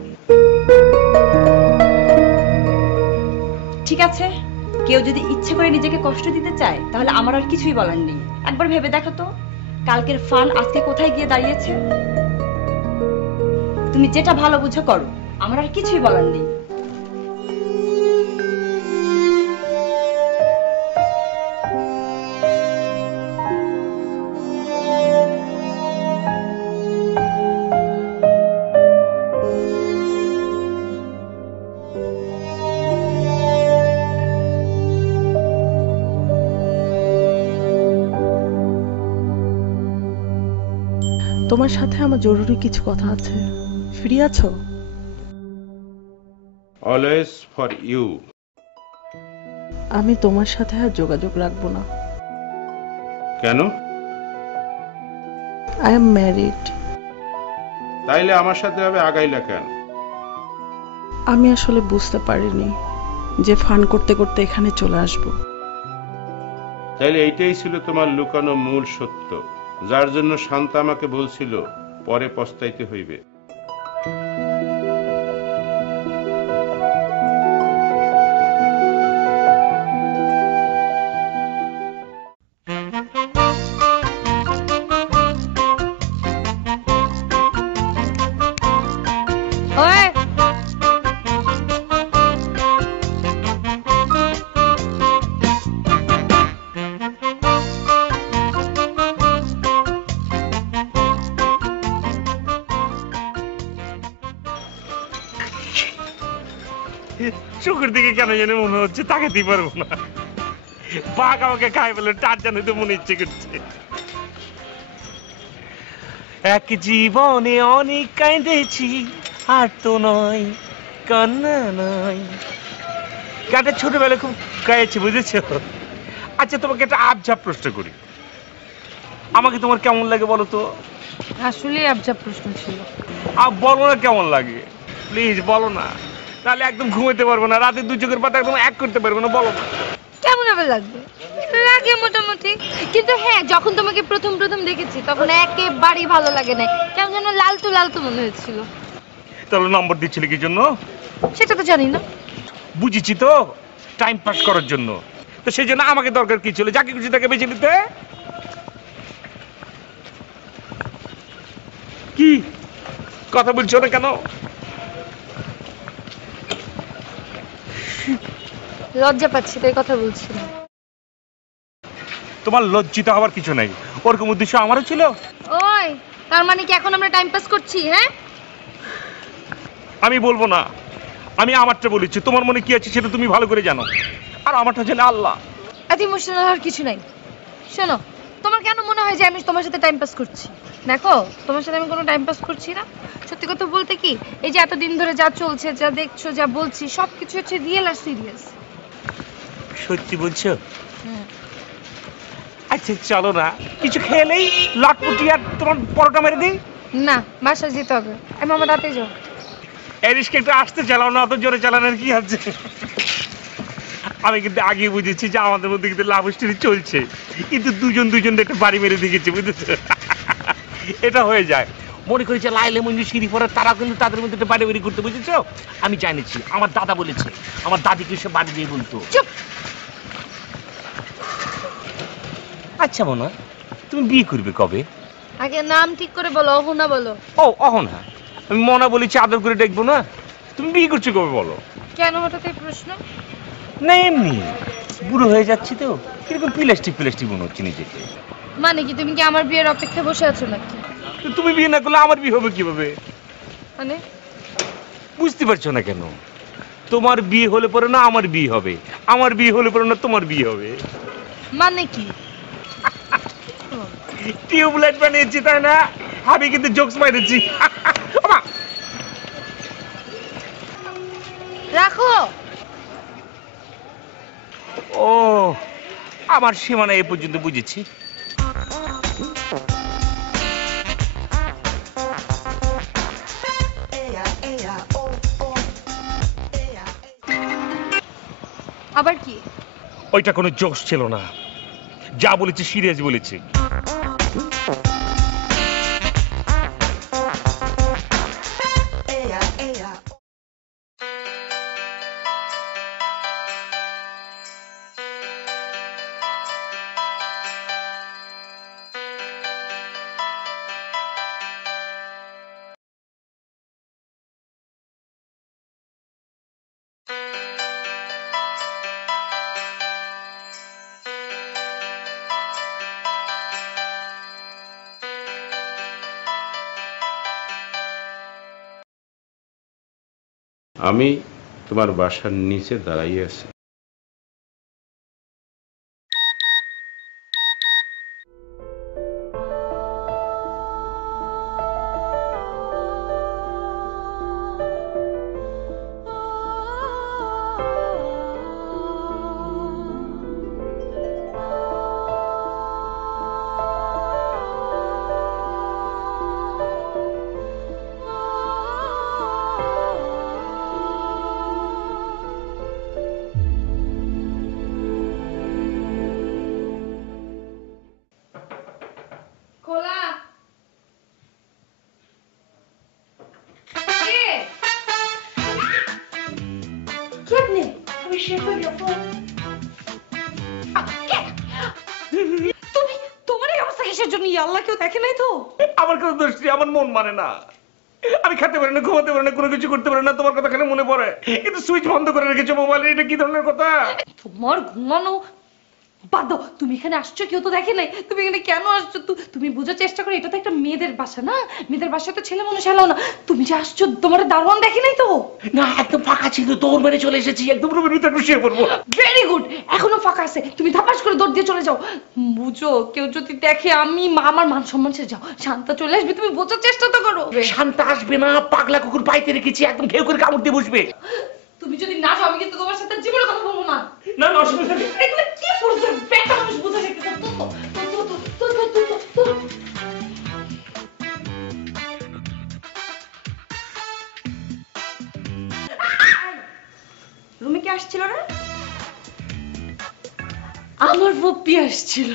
ঠিক আছে, কেউ যদি ইচ্ছে করে নিজেকে কষ্ট দিতে চায় তাহলে আমার আর কিছুই বলার নেই। একবার ভেবে দেখো তো, কালকের ফান আজকে কোথায় গিয়ে দাঁড়িয়েছে। তুমি যেটা ভালো বুঝো করো, আমার আর কিছুই বলার নেই। তোমার সাথে আমার জরুরি কিছু কথা আছে, ফ্রি আছো? Always for you. আমি তোমার সাথে আর যোগাযোগ রাখবো না। কেন? I am married. তাইলে আমার সাথে হবে আগাইলা কেন? আমি আসলে বুঝতে পারিনি যে ফান করতে করতে এখানে চলে আসবো। তাইলে এইটাই ছিল তোমার লুকানো মূল সত্য, যার জন্য শান্তা আমাকে বলছিল পরে পস্তাইতে হইবে। ওই চোখের দিকে কেন জানি মনে হচ্ছে তাকাতেই পারবো না। বাঘ আমাকে খাই ফেলে টারজান হইতে মনে ইচ্ছে করছে। এক জীবনে অনেক কাঁদেছি, আর তো নয় কান্না নয়। গানটা ছোটবেলায় খুব গাইছি, বুঝেছো? আচ্ছা, তোমাকে একটা আবঝাব প্রশ্ন করি, আমাকে তোমার কেমন লাগে বলো তো? আসলে আবজব প্রশ্ন ছিল। বলো না কেমন লাগে, প্লিজ বলো না, তাহলে একদম ঘুমাতে পারবো না, রাতে দুই চোখের পাতা একদম এক করতে পারবো না। বলো না। কেমন আবার লাগবে? লাগে মোটামুটি, কিন্তু হ্যাঁ যখন তোমাকে প্রথম প্রথম দেখেছি তখন একেবারেই ভালো লাগে না, কেমন যেন লালতু লালতু মনে হচ্ছিল। তাহলে নম্বর দিচ্ছিলে কি জন্য? সেটা তো জানি না। বুঝেছি তো, টাইম পাস করার জন্য। তো সেই জন্য আমাকে দরকার কি ছিল? যাকে খুশি তাকে বেছে নিতে। কি কথা বলছো না কেন? লজ্জা পাচ্ছি তাই কথা বলছি না। তোমার লজ্জিত হওয়ার কিছু নাই, ওরকম উদ্দেশ্য আমারও ছিল। ওই তার মানে কি এখন আমরা টাইম পাস করছি? হ্যাঁ, আমি বলবো না, আমি আমারটা বলেছি, তোমার মনে কি আছে সেটা তুমি ভালো করে জানো, আর আমারটা জানে আল্লাহ। এত ইমোশনাল হওয়ার কিছু নাই। শোনো, তোমার কেন মনে হয় যে আমি তোমার সাথে টাইম পাস করছি? দেখো, তোমার সাথে আমি কোনো টাইম পাস করছি না। সত্যি কথা বলতে কি, এই যে এতদিন ধরে যা চলছে, যা দেখছো, যা বলছি, সবকিছু হচ্ছে রিয়েল আর সিরিয়াস। সত্যি বলছো? আচ্ছা চলো না, কিছু খেলেই লটপটি আর তোমার পরোটা মেরে দিই। না, বাসায় যেতে হবে। আমি আমার রাতে যাও। এই রিস্কে একটু আসতে চালাও না, অত জোরে চালানোর কি আছে? আমি কিন্তু আগে বুঝেছি যে আমাদের মধ্যে কিন্তু লাভ স্টোরি চলছে, কিন্তু দুজন একটা বাড়ি মেরে দিয়েছে, বুঝেছো? এটা হয়ে যায়। মনে করি যে লাইলে মঞ্জু সিঁড়ি পরে তারা কিন্তু তাদের মধ্যে একটা বাড়ি বাড়ি করতে, বুঝেছো? আমি জানিছি, আমার দাদা বলেছে, আমার দাদিকে সে বাড়ি দিয়ে বলতো। চুপ। আচ্ছা মনা, তুমি বিয়ে করবে কবে? আগে নাম ঠিক করে বলো, অহনা বলো। ও অহনা, আমি মনা বলেছি আদর করে দেখবো না। তুমি বিয়ে করছো কবে বলো? কেন হঠাৎ এই প্রশ্ন? না এমনি, বুড়ো হয়ে যাচ্ছি তো, কিরকম প্লাস্টিক মনে হচ্ছে নিজেকে। মানে কি, তুমি কি আমার বিয়ের অপেক্ষায় বসে আছো নাকি? তো তুমি বিয়ে না করলে আমার বিয়ে হবে কিভাবে? মানে বুঝতে পারছো না কেন? তোমার বিয়ে হলে পরে না আমার বিয়ে হবে, আমার বিয়ে হলে পরে না তোমার বিয়ে হবে। মানে কি? টিউবলাইট বানিয়েছি তাই না? আমি কিন্তু জোকস মাইরেছি। রাখো। ও, আমার সীমানা এই পর্যন্ত বুঝেছি। আবার কি? ওইটা কোনো জোকস ছিল না, যা বলেছি সিরিয়াস বলেছি। আমি তোমার বাসার নিচে দাঁড়াইয়ে আছি। খোলা কে আপনি? আমি শেষ হয়ে গেল। তুমি তোমার এই অবস্থা কিসের জন্য? আল্লাহ কেউ দেখে নাই তো? আমার কোনো দোষ নেই, আমার মন মানে না। আমি খেতে পারি না, ঘুমাতে পারি না, কোনো কিছু করতে পারি না, তোমার কথা খালি মনে পড়ে। কিন্তু সুইচ বন্ধ করে রেখেছো মোবাইলে, এটা কি ধরনের কথা? তোমার ঘুমানো বাদ দাও। তুমি এখানে আসছো, কেউ তো দেখে নাই। তুমি এখানে কেন আসছো? তুমি বোঝার চেষ্টা করো, এটা তো একটা মেয়েদের বাসা না? মেয়েদের বাসায় তো ছেলে মানুষ এলাও না। তুমি যে আসছো, তোমার দারোয়ান দেখে নাই তো? না, একদম ফাঁকা ছিল, দৌড় মেরে চলে এসেছি, একদম রুমের ভিতরে শুয়ে পড়বো। ভেরি গুড, এখনো ফাঁকা আছে। তুমি ধাপাস করে দৌড় দিয়ে চলে যাও। বুঝো, কেউ যদি দেখে আমার মান সম্মান ছেড়ে যাও। শান্তা চলে আসবে, তুমি বোঝার চেষ্টা তো করো। শান্ত আসবে না, পাগলা কুকুর পাইতে রেখেছি, একদম ঘেউ করে কামড় দিয়ে বসবে। তুমি যদি না যাও, আমি কিন্তু তোমার সাথে জীবনে কথা বলবো না। না না, অসুবিধা নেই। এগুলো কি করছো? বেটা মানুষ বোঝা শিখতে রুমে কে আসছিল রে? আমার পপ্পি আসছিল।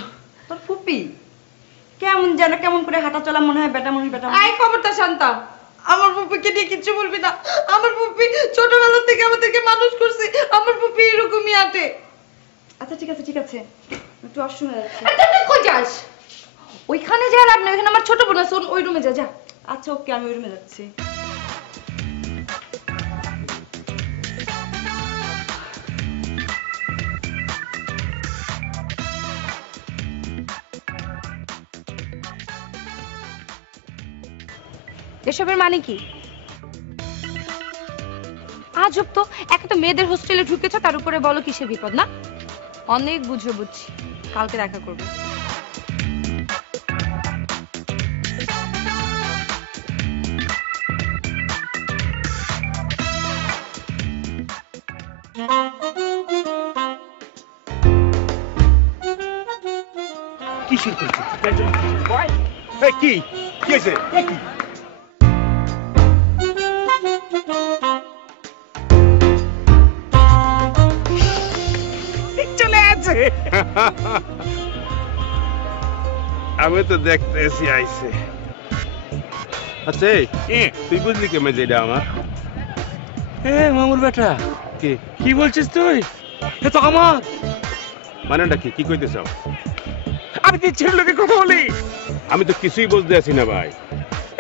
তোর ফুপি? কেমন যেন কেমন করে হাঁটা চলা মনে হয় বেটা মানুষ বেটা মানুষ। আই খবরটা শান্তা, আমার পুপিকে নিয়ে কিচ্ছু বলবি না। আমার পুপি ছোটবেলা থেকে আমাদেরকে মানুষ করছে। আমার পুপি এরকমই আটে। আচ্ছা ঠিক আছে ঠিক আছে, একটু অসময় যাচ্ছে। তুই কই যাস? ওইখানে যা লাভ নেই, ওইখানে আমার ছোট বোন আছে, ওই রুমে যা। যা। আচ্ছা ওকে, আমি ওই রুমে যাচ্ছি। এসবের মানে কি? আজব তো, একটা মেয়েদের হোস্টেলে ঢুকেছো, তার উপরে বলো কিসের বিপদ না? অনেক বুঝে বুঝছি, কালকে দেখা করবো। কিসের করছিস? কি কি হয়েছে? কি চলে আছে? আমি তো দেখতেছি আইছে। আচ্ছা এই, তুই বুঝলি কেমন যে এটা আমার? মামুর বেটা, কি কি বলছিস তুই? এ তো আমার। মানেটা কি? কি কইতে চাও? আমি তুই ছেলে লোকের কথা বলি? আমি তো কিছুই বুঝতে আছি না ভাই।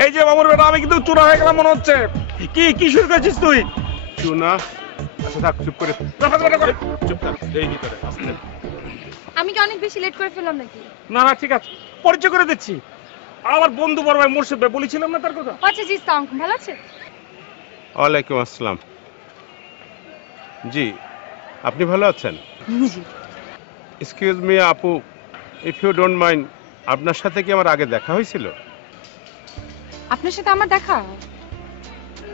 এই যে মামুর বেটা, আমি কিন্তু চোরা হয়ে গেলাম মনে হচ্ছে। কি কি শুরু করেছিস তুই? শোনা, আচ্ছা থাক, চুপ করে চুপ থাক। এই কি করে? আমি কি অনেক বেশি লেট করে ফেললাম নাকি? না না, ঠিক আছে, পরিচয় করে দিচ্ছি। আমার বন্ধু বড় ভাই মোর্শেদ ভাই, বলেছিলাম না তার কথা? আচ্ছা জি, সালাম ভালো আছে? ওয়ালাইকুম আসসালাম। জি, আপনি ভালো আছেন? জি। এক্সকিউজ মি আপু, ইফ ইউ ডোন্ট মাইন্ড, আপনার সাথে কি আমার আগে দেখা হয়েছিল? আপনার সাথে আমার দেখা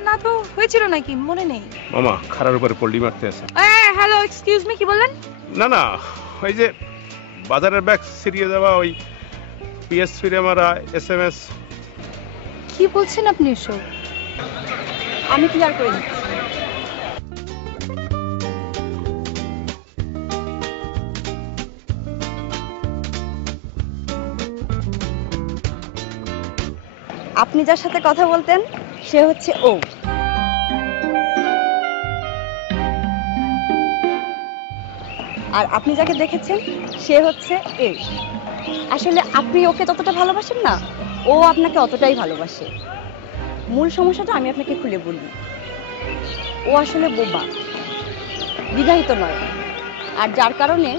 না তো হয়েছিল নাকি, মনে নেই। মামা খারার উপরে পল্লি মারতে আছে। হ্যালো, এক্সকিউজ মি, কি বললেন? না না, ওই যে বাজারের ব্যাগ সিরিয়ে যাওয়া, ওই পিএস ফিরে মারা, SMS। কি বলছেন আপনি এসব? আমি ক্লিয়ার করে দিচ্ছি। আপনি যার সাথে কথা বলতেন সে হচ্ছে ও। আর আপনি যাকে দেখেছেন সে হচ্ছে এ। আসলে আপনি ওকে ততটা ভালোবাসেন না, ও আপনাকে অতটাই ভালোবাসে। মূল সমস্যাটা আমি আপনাকে খুলে বলি। ও আসলে বোবা, বিবাহিত নয়, আর যার কারণে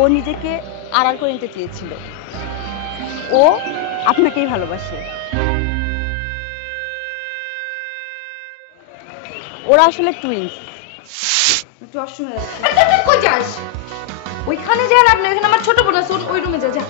ও নিজেকে আড়াল করে নিতে চেয়েছিল। ও আপনাকেই ভালোবাসে। ওরা আসলে টুইন্স। একটু অসময় যাচ্ছে। তুই কই যাস? ওইখানে যা লাভ নেই, ওইখানে আমার ছোট বোন আছে, ওই রুমে যা।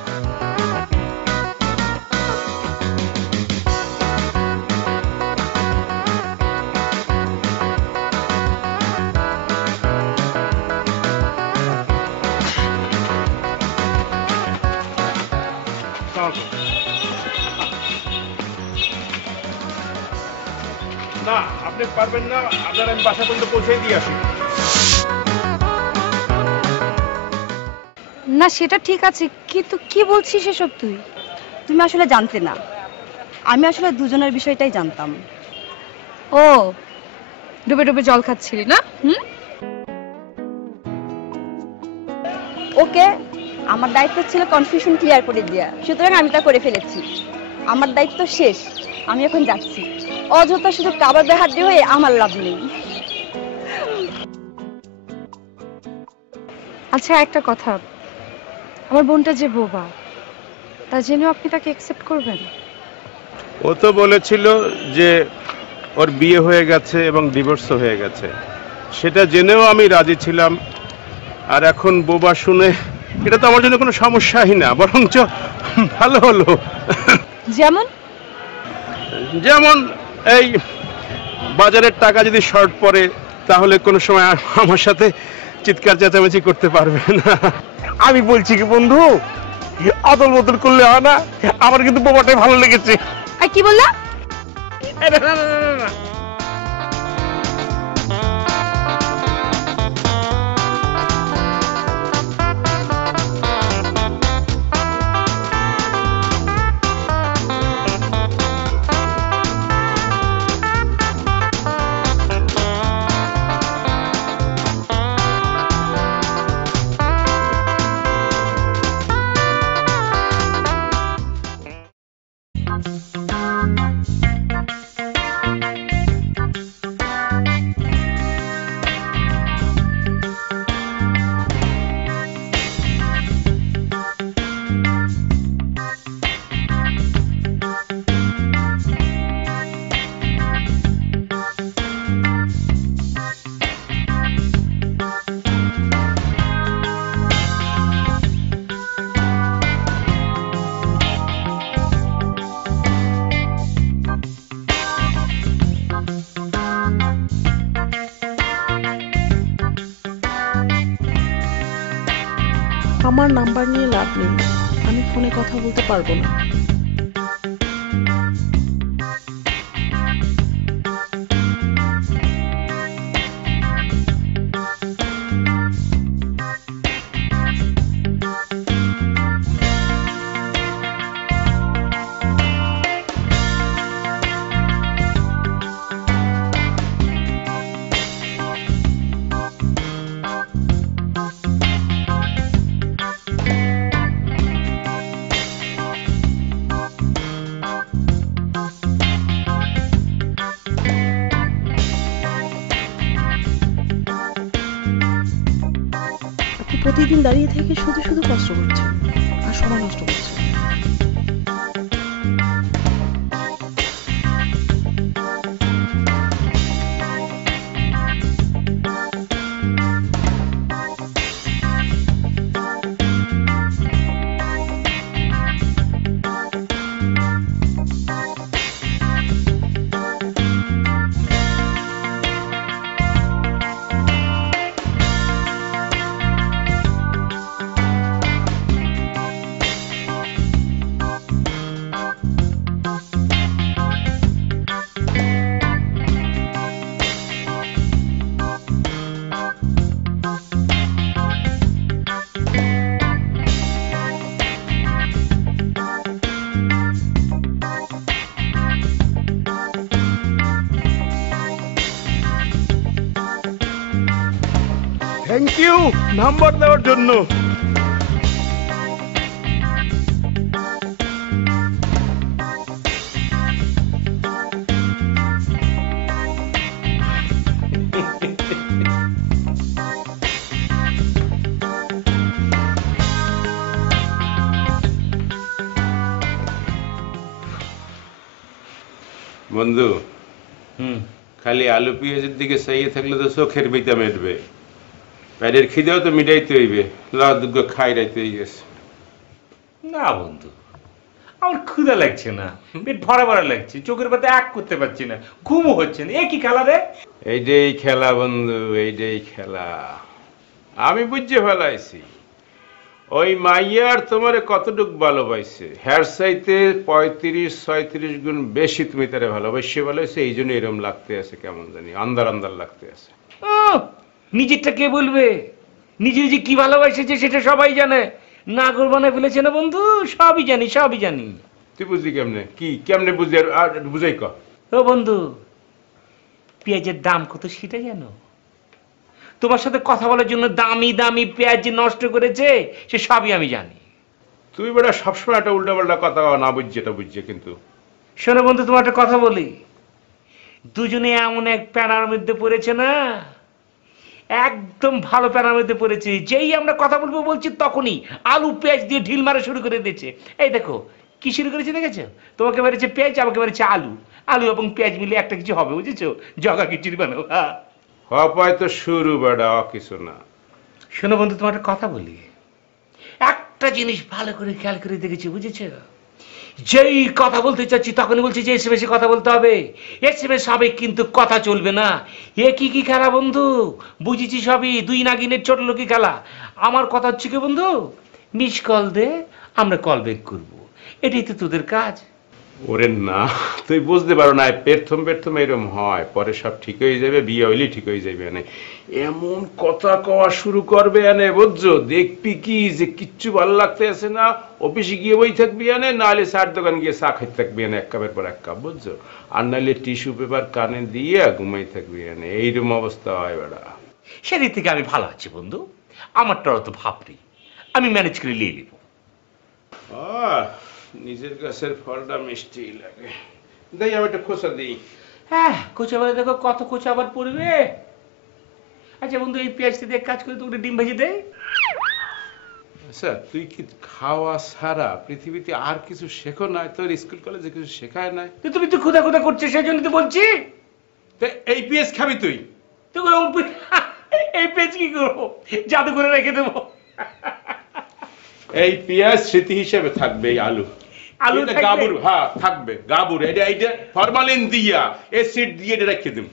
না আপনি পারবেন না, আপনার আমি বাসা পর্যন্ত পৌঁছে দিয়ে আসি। না সেটা ঠিক আছে, কিন্তু কি বলছিস এসব তুই? তুমি আসলে জানতে না, আমি আসলে দুজনের বিষয়টাই জানতাম। ও ডুবে ডুবে জল খাচ্ছিলি না? ওকে, আমার দায়িত্ব ছিল কনফিউশন ক্লিয়ার করে দেওয়া, সুতরাং আমি তা করে ফেলেছি। আমার দায়িত্ব শেষ, আমি এখন যাচ্ছি। অযথা শুধু কাবাবে হাত দিয়ে হয়ে আমার লাভ নেই। আচ্ছা একটা কথা, আমার বোনটা যে বোবা, তা জেনেও আপনি তাকে অ্যাকসেপ্ট করবেন? ও তো বলেছিল যে ওর বিয়ে হয়ে গেছে এবং ডিভোর্সও হয়ে গেছে, সেটা জেনেও আমি রাজি ছিলাম। আর এখন বোবা শুনে এটা তো আমার জন্য কোনো সমস্যাই না, বরঞ্চ ভালো হলো। যেমন? যেমন এই বাজারের টাকা যদি শর্ট পড়ে তাহলে কোনো সময় আমার সাথে চিৎকার চেঁচামেচি করতে পারবে না। আমি বলছি কি বন্ধু, আদল বদল করলে হয় না? আমার কিন্তু বোবাটাই ভালো লেগেছে। আর কি বললা? আমার নাম্বার নিয়ে লাভ নেই, আমি ফোনে কথা বলতে পারবো না। প্রতিদিন দাঁড়িয়ে থেকে শুধু শুধু কষ্ট করছেন আর সময় নষ্ট করছেন। থ্যাংক ইউ নাম্বার দেওয়ার জন্য। বন্ধু, খালি আলু পেঁয়াজের দিকে চাইয়ে থাকলে তো চোখের বিতা মেটবে, পেটের খিদেও তো মিটাইতে হইবে। দুগ্গ খাই রাইতে হয়ে গেছে। না বন্ধু, আমার ক্ষুধা লাগছে না, পেট ভরা ভরা লাগছে, চোখের পাতা এক করতে পারছি না, ঘুমও হচ্ছে না। এ কি খেলা রে? এইটাই খেলা বন্ধু, এইটাই খেলা। আমি বুঝে ফেলাইছি ওই মাইয়ার তোমারে কতটুক ভালোবাসছে। হ্যার চাইতে 35-36 গুণ বেশি তুমি তারে ভালোবাসে বলেছে, এই জন্য এরম লাগতে আছে, কেমন জানি আন্দার আন্দার লাগতে আছে। নিজেরটা কে বলবে? নিজে যে কি ভালোবাসেছে সেটা সবাই জানে, নাগর বানায় ফেলেছে না বন্ধু, সবই জানি, সবই জানি। তুই বুঝলি কেমনে? কি কেমনে বুঝলি? আর বুঝাই ক। ও বন্ধু, পেঁয়াজের দাম কত সেটা জানো? তোমার সাথে কথা বলার জন্য দামি দামি পেঁয়াজ যে নষ্ট করেছে সে সবই আমি জানি। তুই বেটা সবসময় একটা উল্টাপাল্টা কথা না বুঝছে, এটা বুঝছে। কিন্তু শোনো বন্ধু, তোমার একটা কথা বলি, দুজনে এমন এক প্যানার মধ্যে পড়েছে না, একদম ভালো প্যানার মধ্যে পড়েছে। যেই আমরা কথা বলবো বলছি তখনই আলু পেঁয়াজ দিয়ে ঢিল মারা শুরু করে দিয়েছে। এই দেখো কি শুরু করেছে দেখেছো? তোমাকে মেরেছে পেঁয়াজ, আমাকে মেরেছে আলু। আলু এবং পেঁয়াজ মিলে একটা কিছু হবে, বুঝেছো? জগা খিচুড়ি বানাবো। হপায় তো শুরু বেটা, কিছু না। শোনো বন্ধু, তোমার একটা কথা বলি, একটা জিনিস ভালো করে খেয়াল করে দেখেছি, বুঝেছো? যেই কথা বলতে চাচ্ছি তখনই বলছি যে এসে বেশি কথা বলতে হবে, এসে বেশি হবে, কিন্তু কথা চলবে না। এ কি কি খেলা বন্ধু? বুঝেছি সবই, দুই নাগিনের ছোট লোকি খেলা। আমার কথা হচ্ছে কি বন্ধু, মিস কল দে, আমরা কল ব্যাক করবো, এটাই তো তোদের কাজ। ওরে না, তুই বুঝতে পারো না, প্রথম প্রথম এরকম হয়, পরে সব ঠিক হয়ে যাবে, বিয়ে হইলে ঠিক হয়ে যাবে। এনে এমন কথা কওয়া শুরু করবে, এনে বুঝছো? দেখবি কি যে কিচ্ছু ভালো লাগতে আছে না, অফিসে গিয়ে বই থাকবি, এনে নাহলে চার দোকান গিয়ে চা খাইতে থাকবি, এনে এক কাপের পর এক কাপ, বুঝছো? আর নাহলে টিস্যু পেপার কানে দিয়ে ঘুমাই থাকবি, এনে এইরকম অবস্থা হয় বেড়া। সেদিক থেকে আমি ভালো আছি বন্ধু, আমারটা অত ভাবরি, আমি ম্যানেজ করে নিয়ে নেব। নিজের গাছের ফলটা মিষ্টি লাগে। দেই আমি একটা খোসা দিই। হ্যাঁ, কোচা বলে দেখো কত কোচা আবার পড়বে। আচ্ছা বন্ধু, এই পেঁয়াজটা দিয়ে কাজ করে তো ডিম ভেজে দে। আচ্ছা, তুই কি খাওয়া ছাড়া পৃথিবীতে আর কিছু শেখো না? তোর স্কুল কলেজে কিছু শেখায় নাই? তুমি তো ক্ষুদা ক্ষুদা করছিস, সেই জন্য তো বলছি। এই পেঁয়াজ খাবি তুই? এই পেঁয়াজ কি করবো? জাদু করে রেখে দেবো। এই পেঁয়াজ স্মৃতি হিসেবে থাকবে। এই আলু আলু গাবুর, হ্যাঁ থাকবে গাবুর। এটা ফরমালিন দিয়া এসিড দিয়ে এটা রেখে দেব।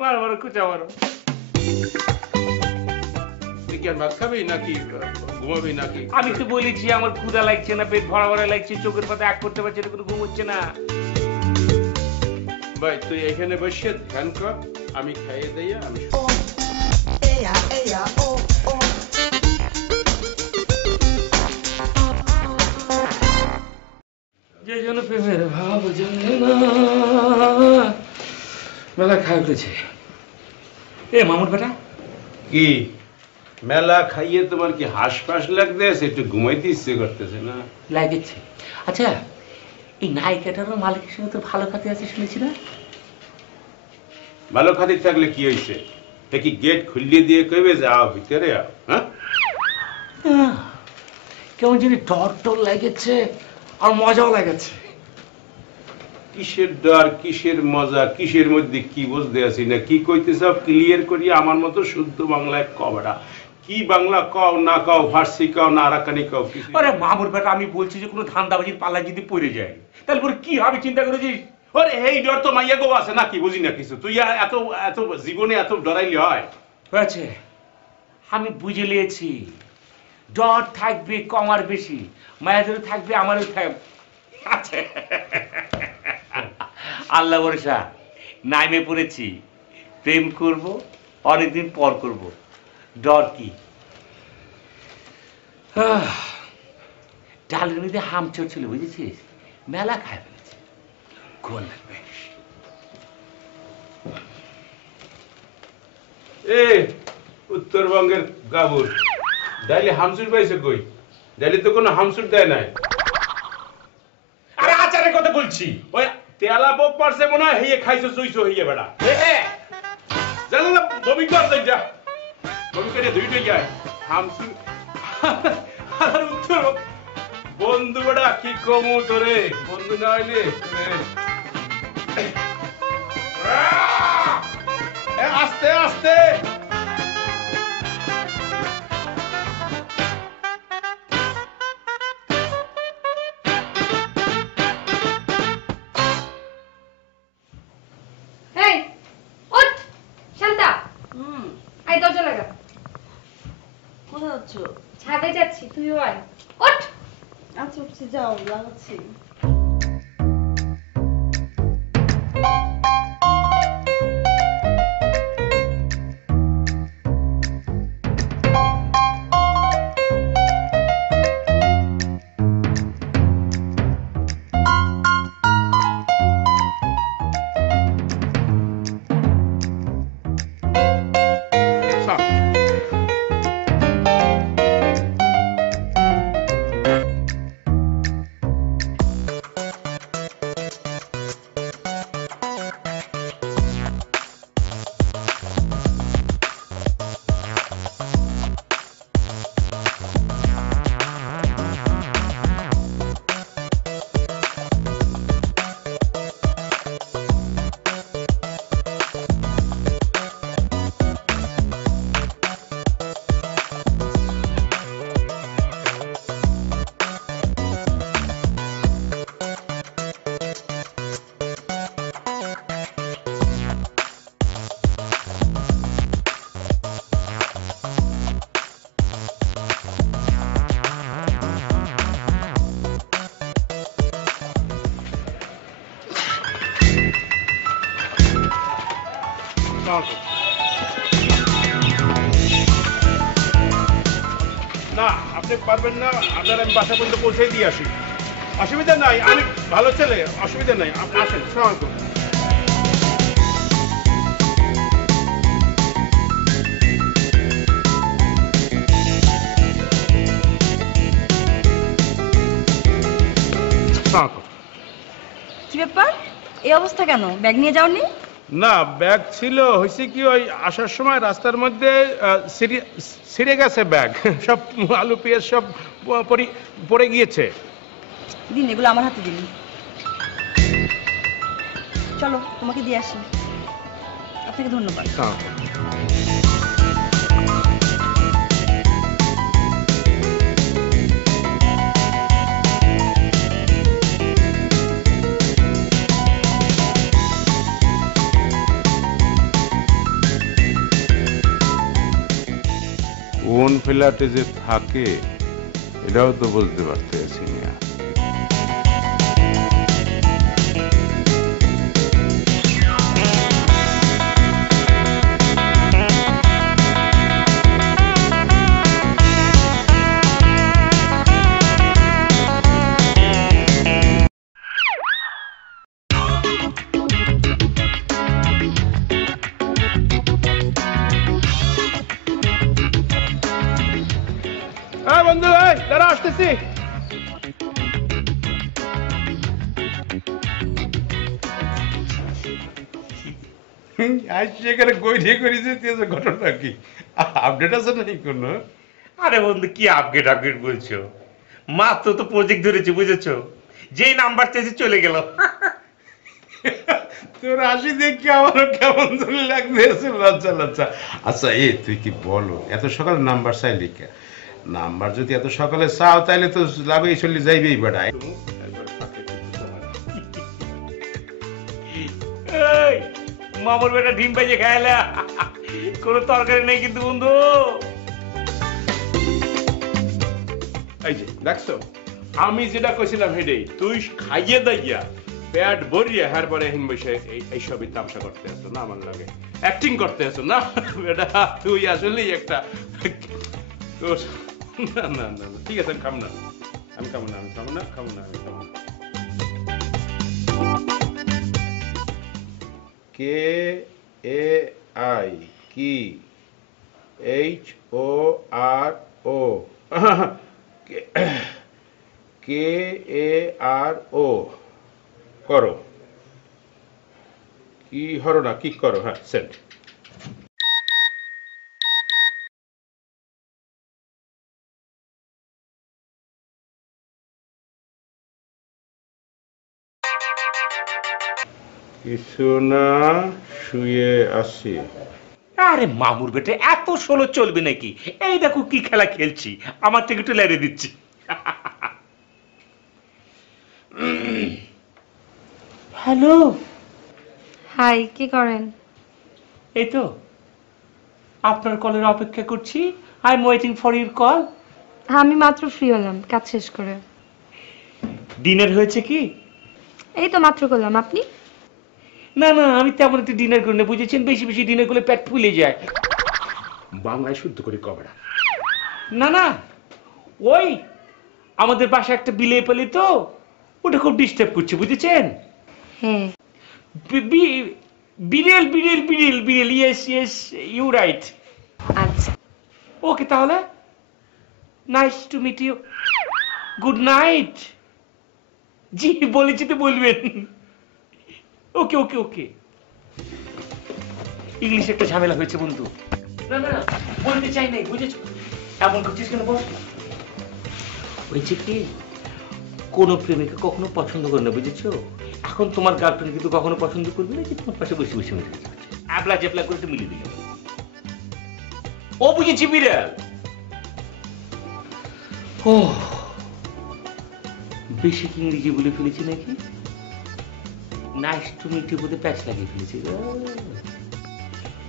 মারো মারো, কুচা মারো। তুই কি আর ভাত খাবি নাকি ঘুমাবি নাকি? আমি তো বলেছি আমার ক্ষুধা লাগছে না, পেট ভরা ভরা লাগছে, চোখের পাতা এক করতে পারছে না, কোনো ঘুম হচ্ছে না। ভাই তুই এখানে বসে ধ্যান কর, আমি খাইয়ে দিয়ে আমি যে জন্য প্রেমের ভাব জানে না মেলা খাই উঠেছে। এ মামুর বেটা, কি মেলা খাইয়ে তোমার কি হাঁসফাঁস লাগতেছে? একটু ঘুমাইতে ইচ্ছে করতেছে না? লাগেছে। আচ্ছা, এই নায়িকাটারও মালিকের সঙ্গে তোর ভালো খাতে আছে শুনেছি না? ভালো খাতির থাকলে কি হয়েছে? তা কি গেট খুলিয়ে দিয়ে কইবে যে আও ভিতরে আও? হ্যাঁ, কেমন জানি ডর ডর লাগেছে আর মজাও লাগেছে। কিসের ডর, কিসের মজা, কিসের মধ্যে কি বুঝতে আছি না? কি কইতে সব ক্লিয়ার করি আমার মতো শুদ্ধ বাংলায় কবেটা। কি বাংলা কও না কও, ফার্সি কও না আরাকানি কও? আরে মামুর বেটা, আমি বলছি যে কোনো ধান্দাবাজির পাল্লায় যদি পড়ে যায় তাহলে পরে কি হবে চিন্তা করেছিস? ওরে এই ডর তো মাইয়া গো আছে নাকি? বুঝি না কিছু। তুই এত এত জীবনে এত ডরাইলে হয়? হয়েছে, আমি বুঝে নিয়েছি। ডর থাকবে কম আর বেশি, মায়াদেরও থাকবে, আমারও থাকবে। আচ্ছা, আল্লাহ ভরসা, নাইমে পড়েছি, প্রেম করব, অনেকদিন পর করব, ডর কি? ডালগুলিতে হাম চড়ছিল, বুঝেছিস? মেলা খায় ফেলেছে, ঘুম লাগবে। এ উত্তরবঙ্গের গাবুর ডাইলে হামসুর পাইছে কই? ডাইলে তো কোনো হামসুর দেয় নাই। আরে আচারের কথা বলছি। ওই তেলা বোক পারছে মনে হয়, হেয়ে খাইছো চুইছো হইয়ে বেড়া। জানো না বমি কর যাই যা, বমি করে ধুইতে যায় হামসুর। আর উত্তর বন্ধু বেড়া কি কমু তোরে, বন্ধু না হইলে আস্তে আস্তে। এই ওঠ শান্তা, আই দরজা লাগা। কোথায় যাচ্ছ? ছাদে যাচ্ছি, তুইও আয়। ওঠ। আচ্ছা উঠছি, যাও, লাগাচ্ছি। না আপনি পারবেন না, আপনার আমি বাসা পর্যন্ত পৌঁছে দিয়ে আসি। অসুবিধা নাই, আমি ভালো ছেলে, অসুবিধা নাই, আপনি আসেন। সালাম আলাইকুম। কি ব্যাপার, এই অবস্থা কেন? ব্যাগ নিয়ে যাওনি? না ব্যাগ ছিল, হয়েছে কি ওই আসার সময় রাস্তার মধ্যে ছিঁড়ে গেছে ব্যাগ, সব আলু পেঁয়াজ সব পড়ে গিয়েছে। দিন, এগুলো আমার হাতে দিন। চলো তোমাকে দিয়ে আসি। আপনাকে ধন্যবাদ। কোন ফ্ল্যাটে যে থাকে এটাও তো বলতে পারতেছি না। বন্ধু দাঁড়া, আসতেছি। সেখানে গৈঠে করেছে, ঘটনা কি আপডেট আছে নাকি কোনো? আরে বন্ধু কি আপডেট আপডেট বলছো? মাত্র তো প্রজেক্ট ধরেছি, বুঝেছো? যেই নাম্বার চেয়েছি চলে গেল। তোর হাসি দেখে আমারও কেমন লাগতেছে, লজ্জা লজ্জা। আচ্ছা তুই কি বলো, এত সকাল নাম্বার চাইলি কে? নাম্বার যদি এত সকালে চাও তাহলে তো লাভেই চলে যাইবেই বেড়ায়। মামুর বেটা ডিম ভেজে খাইলা, কোনো তরকারি নেই কিন্তু বন্ধু। এই যে দেখছো, আমি যেটা কইছিলাম হেডেই, তুই খাইয়ে দাইয়া পেট ভরিয়ে হার পরে হিন বসে এইসবই তামসা করতে আছো না, আমার লাগে অ্যাক্টিং করতে আছো না বেটা। তুই আসলেই একটা না না না ঠিক আছে, আমি খাবো না, আমি খাবো না, আমি খাবো না, খাবো না, আমি খাবো না। কে এ আই কি এইচ ও আর ও, কে এ আর ও করো, কি হরো না কি করো, হ্যাঁ সেন্ড। কিছু না, শুয়ে আছি। আরে মামুর বেটে এত ষোলো চলবে নাকি? এই দেখো কি খেলা খেলছি, আমার থেকে একটু লেড়ে দিচ্ছি। হ্যালো, হাই, কি করেন? এই তো আপনার কলের অপেক্ষা করছি। I am waiting for your call. আমি মাত্র ফ্রি হলাম কাজ শেষ করে। ডিনার হয়েছে কি? এই তো মাত্র করলাম। আপনি? না না, আমি তেমন একটা ডিনার করি না, বুঝেছেন? বেশি বেশি ডিনার করলে পেট ফুলে যায়। বাংলায় শুদ্ধ করে কবড়া। না না, ওই আমাদের বাসায় একটা বিলে পেলে তো, ওটা খুব ডিস্টার্ব করছে, বুঝেছেন? হ্যাঁ। বিড়েল বিড়েল বিড়েল বিড়েল, ইয়েস ইয়েস, ইউ রাইট। আচ্ছা, ওকে তাহলে, nice to meet you, good night. জি বলেছি তো বলবেন। ওকে ওকে ওকে। ইংলিশে একটা ঝামেলা হয়েছে বন্ধু। না না, বলতে চাই নাই, বুঝেছো? এমন করছিস কেন বল? হয়েছে কি, কোন প্রেমিকা কখনো পছন্দ করে না, বুঝেছো? এখন তোমার গার্লফ্রেন্ড কিন্তু কখনো পছন্দ করবে না যে তোমার পাশে বসে বসে মেরে যাচ্ছে, অ্যাবলা জেবলা করে তো মিলিয়ে দিল। ও বুঝেছি, বিড়াল। ও বেশি কি ইংরেজি বলে ফেলেছি নাকি? নাইস টু মিট ইউ বলে প্যাচ লাগিয়ে ফেলেছি।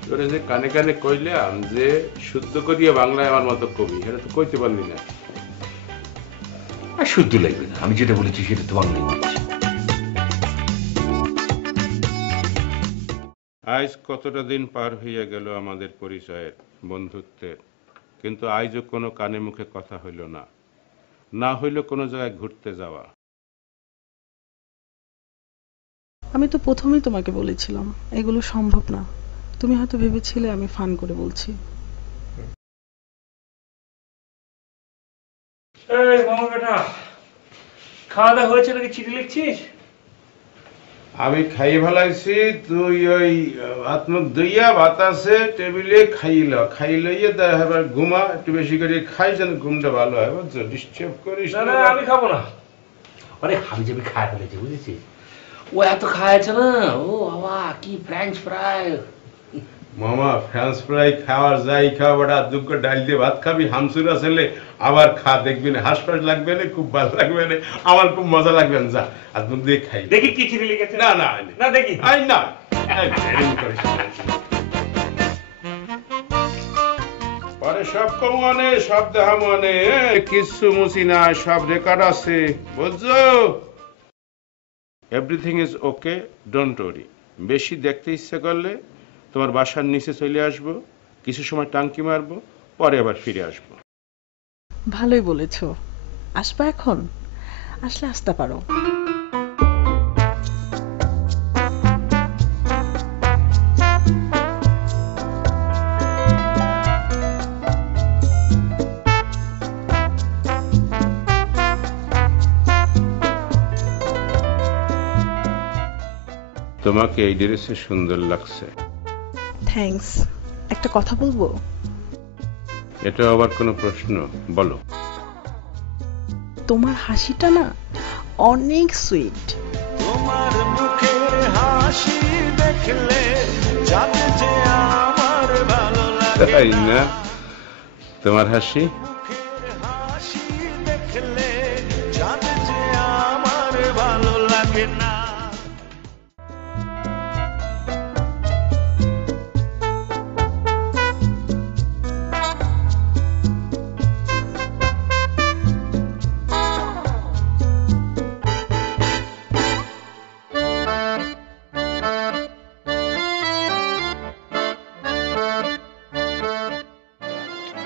তোরা যে কানে কানে কইলাম যে শুদ্ধ করিয়া বাংলায় আমার মতো কবি, এটা তো কইতে পারলি না। আর শুদ্ধ লাগবে না, আমি যেটা বলেছি সেটা তো বাংলায় বলেছি। আজ কতটা দিন পার হইয়া গেল আমাদের পরিচয়ের, বন্ধুত্বের, কিন্তু আজও কোনো কানে মুখে কথা হইল না, না হইল কোনো জায়গায় ঘুরতে যাওয়া। আমি তো প্রথমেই তোমাকে বলেছিলাম এগুলো সম্ভব না। তুমি হয়তো ভেবেছিলে আমি ফান করে বলছি। এই মামা বেটা, খাওয়া দাওয়া হয়েছে নাকি? চিঠি লিখছিস? আমি খাই ভালাইছি, তুই ওই আত্মক দইয়া বাতাসে টেবিলে খাইলইয়ে এবার ঘুমা, একটু বেশি করে খাই যেন ঘুমটা ভালো হয়, বুঝছো? ডিস্টার্ব করিস না না, আমি খাবো না। আরে আমি যাবি খায় ফেলেছি, বুঝেছিস? ও এত খাইছে না, ও বাবা কি ফ্রেঞ্চ ফ্রাই। মামা ফ্রেঞ্চ ফ্রাই খাওয়ার যাই খাওয়া, বেটা দুঃখ ডাল দিয়ে ভাত খাবি, হামসুরা ছেলে আবার খা, দেখবি না হাসপাস লাগবে না, খুব ভালো লাগবে না, আমার খুব মজা লাগবে না। যা আর মুখ দিয়ে খাই। দেখি কি চিঠি লিখেছে। না না না দেখি। আই না, এরকম করিস না। পরে সব কম মানে সব দেখা মানে কিছু মুছি না, সব রেকর্ড আছে, বুঝছো? Everything is okay, don't worry. বেশি দেখতে ইচ্ছে করলে তোমার বাসার নিচে চলে আসবো, কিছু সময় টাঙ্কি মারবো, পরে আবার ফিরে আসবো। ভালোই বলেছো। আসবা এখন? আসলে আসতে পারো। তোমাকে এই ড্রেসে সুন্দর লাগছে। থ্যাঙ্কস। একটা কথা বলবো? এটা আবার কোনো প্রশ্ন? বলো। তোমার হাসিটা না অনেক সুইট। তোমার মুখের হাসি দেখলে জানে যে আমার ভালো লাগে তাই না? তোমার হাসি মুখের হাসি দেখলে জানে যে আমার ভালো লাগে না।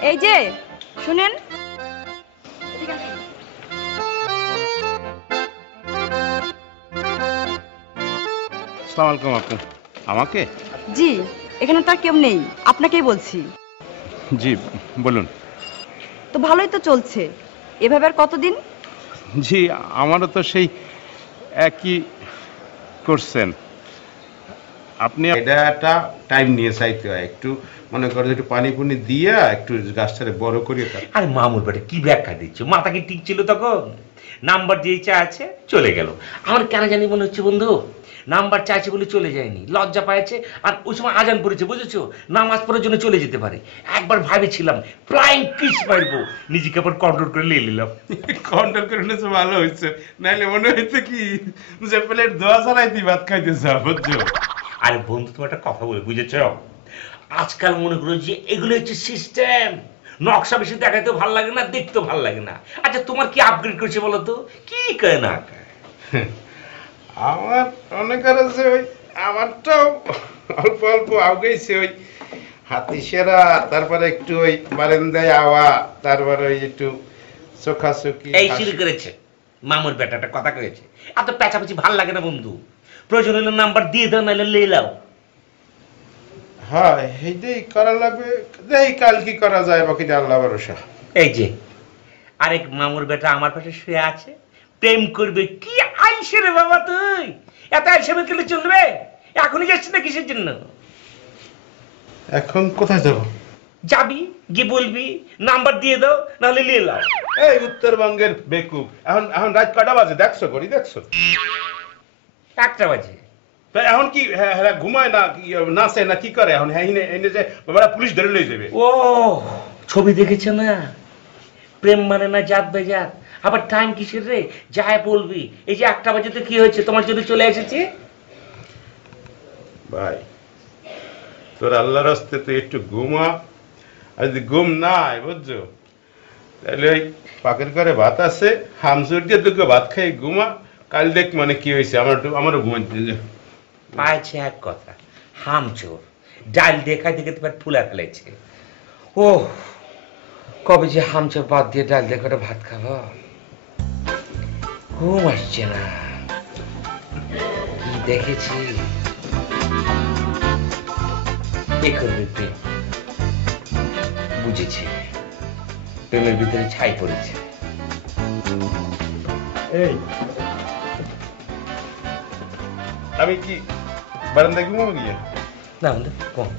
এই যে শুনেন, আসসালামু আলাইকুম। আপু আমাকে? জি এখানে তার কেউ নেই, আপনাকেই বলছি। জি বলুন। তো ভালোই তো চলছে, এভাবে আর কতদিন? জি আমারও তো সেই একই করছেন আপনি। এটা একটা টাইম নিয়ে চাইতে হয়, একটু মনে করেন একটু পানি পুনি দিয়া একটু গাছটারে বড় করিয়ে। আরে মামুর বেটা কি ব্যাখ্যা দিচ্ছ? মাথা কি ঠিক ছিল তখন? নাম্বার দিয়ে চা আছে চলে গেল। আমার কেন জানি মনে হচ্ছে বন্ধু নাম্বার চাইছে বলে চলে যায়নি, লজ্জা পাইছে। আর ওই সময় আজান পড়েছে বুঝেছো, নামাজ পড়ার জন্য চলে যেতে পারে। একবার ভাবেছিলাম ফ্লাইং কিস মারবো, নিজেকে আবার কন্ট্রোল করে নিয়ে নিলাম। কন্ট্রোল করে নিয়েছো, ভালো হয়েছে, নাইলে মনে হয়েছে কি যে প্লেট দোয়া ছাড়াইতে ভাত খাইতে যাও, বুঝছো? আরে বন্ধু, তোমার একটা কথা বলে বুঝেছো, আজকাল মনে করো যে এগুলো হচ্ছে সিস্টেম। নকশা বেশি দেখাতেও ভালো লাগে না, দেখতেও ভালো লাগে না। আচ্ছা তোমার কি আপগ্রেড করেছে বলো তো, কি কয় না কয়? আমার অনেক আর আছে, ওই আমারটাও অল্প অল্প আউগেছে, ওই হাতি সেরা, তারপরে একটু ওই বারান্দায় আওয়া, তারপরে ওই একটু চোখাচোখি। এই শুরু করেছে মামুর বেটাটা, কথা কয়েছে। এত পেঁচাপেচি ভাল লাগে না বন্ধু, প্রয়োজন হলে নাম্বার দিয়ে দাও, নাহলে লে লাও। হ্যাঁ, এইটাই করা লাগবে, দেখি কাল কি করা যায়, বাকি আল্লাহ ভরসা। এই যে আরেক মামুর বেটা আমার পাশে শুয়ে আছে, প্রেম করবে। কি আইসে রে বাবা, তুই এত আইসে গেলে চলবে? এখনই যাচ্ছিস না কিসের জন্য? এখন কোথায় যাব? যাবি গিয়ে বলবি নাম্বার দিয়ে দাও, নাহলে নিয়ে লাও। এই উত্তরবঙ্গের বেকুব, এখন এখন রাত কটা বাজে দেখছো? করি দেখছো 1টা বাজে। তো এখন কি হ্যাঁ ঘুমায় না, নাচে না, কি করে এখন? হ্যাঁ এনে যে বাবা পুলিশ ধরে লয়ে যাবে। ও ছবি দেখেছে না, প্রেম মানে না জাত বেজাত। আবার টাইম কিসের রে, যাই বলবি। এই যে 1টা বাজে তো কি হয়েছে, তোমার জন্য চলে এসেছি। ভাই তোর আল্লাহর রাস্তে তুই একটু ঘুমা, আর যদি ঘুম নাই বুঝছো, তাহলে ওই পাকের ঘরে ভাত আছে, হামসুর দিয়ে তোকে ভাত খাই ঘুমা, কাল দেখ মানে কি হয়েছে। আমারও ঘুমাইতে পাইছে এক কথা, হামচোর ডাল দেখাই দেখে তোমার ফুলা ফেলেছে। ও কবে যে হামচোর বাদ দিয়ে ডাল দেখে ভাত খাবো, ঘুম আসছে না। কি দেখেছি, এ করবে প্রেম, বুঝেছি প্রেমের ভিতরে ছাই পড়েছে। এই আমি কি বারান্দায় ঘুমাবো গিয়ে? না বন্ধু কম।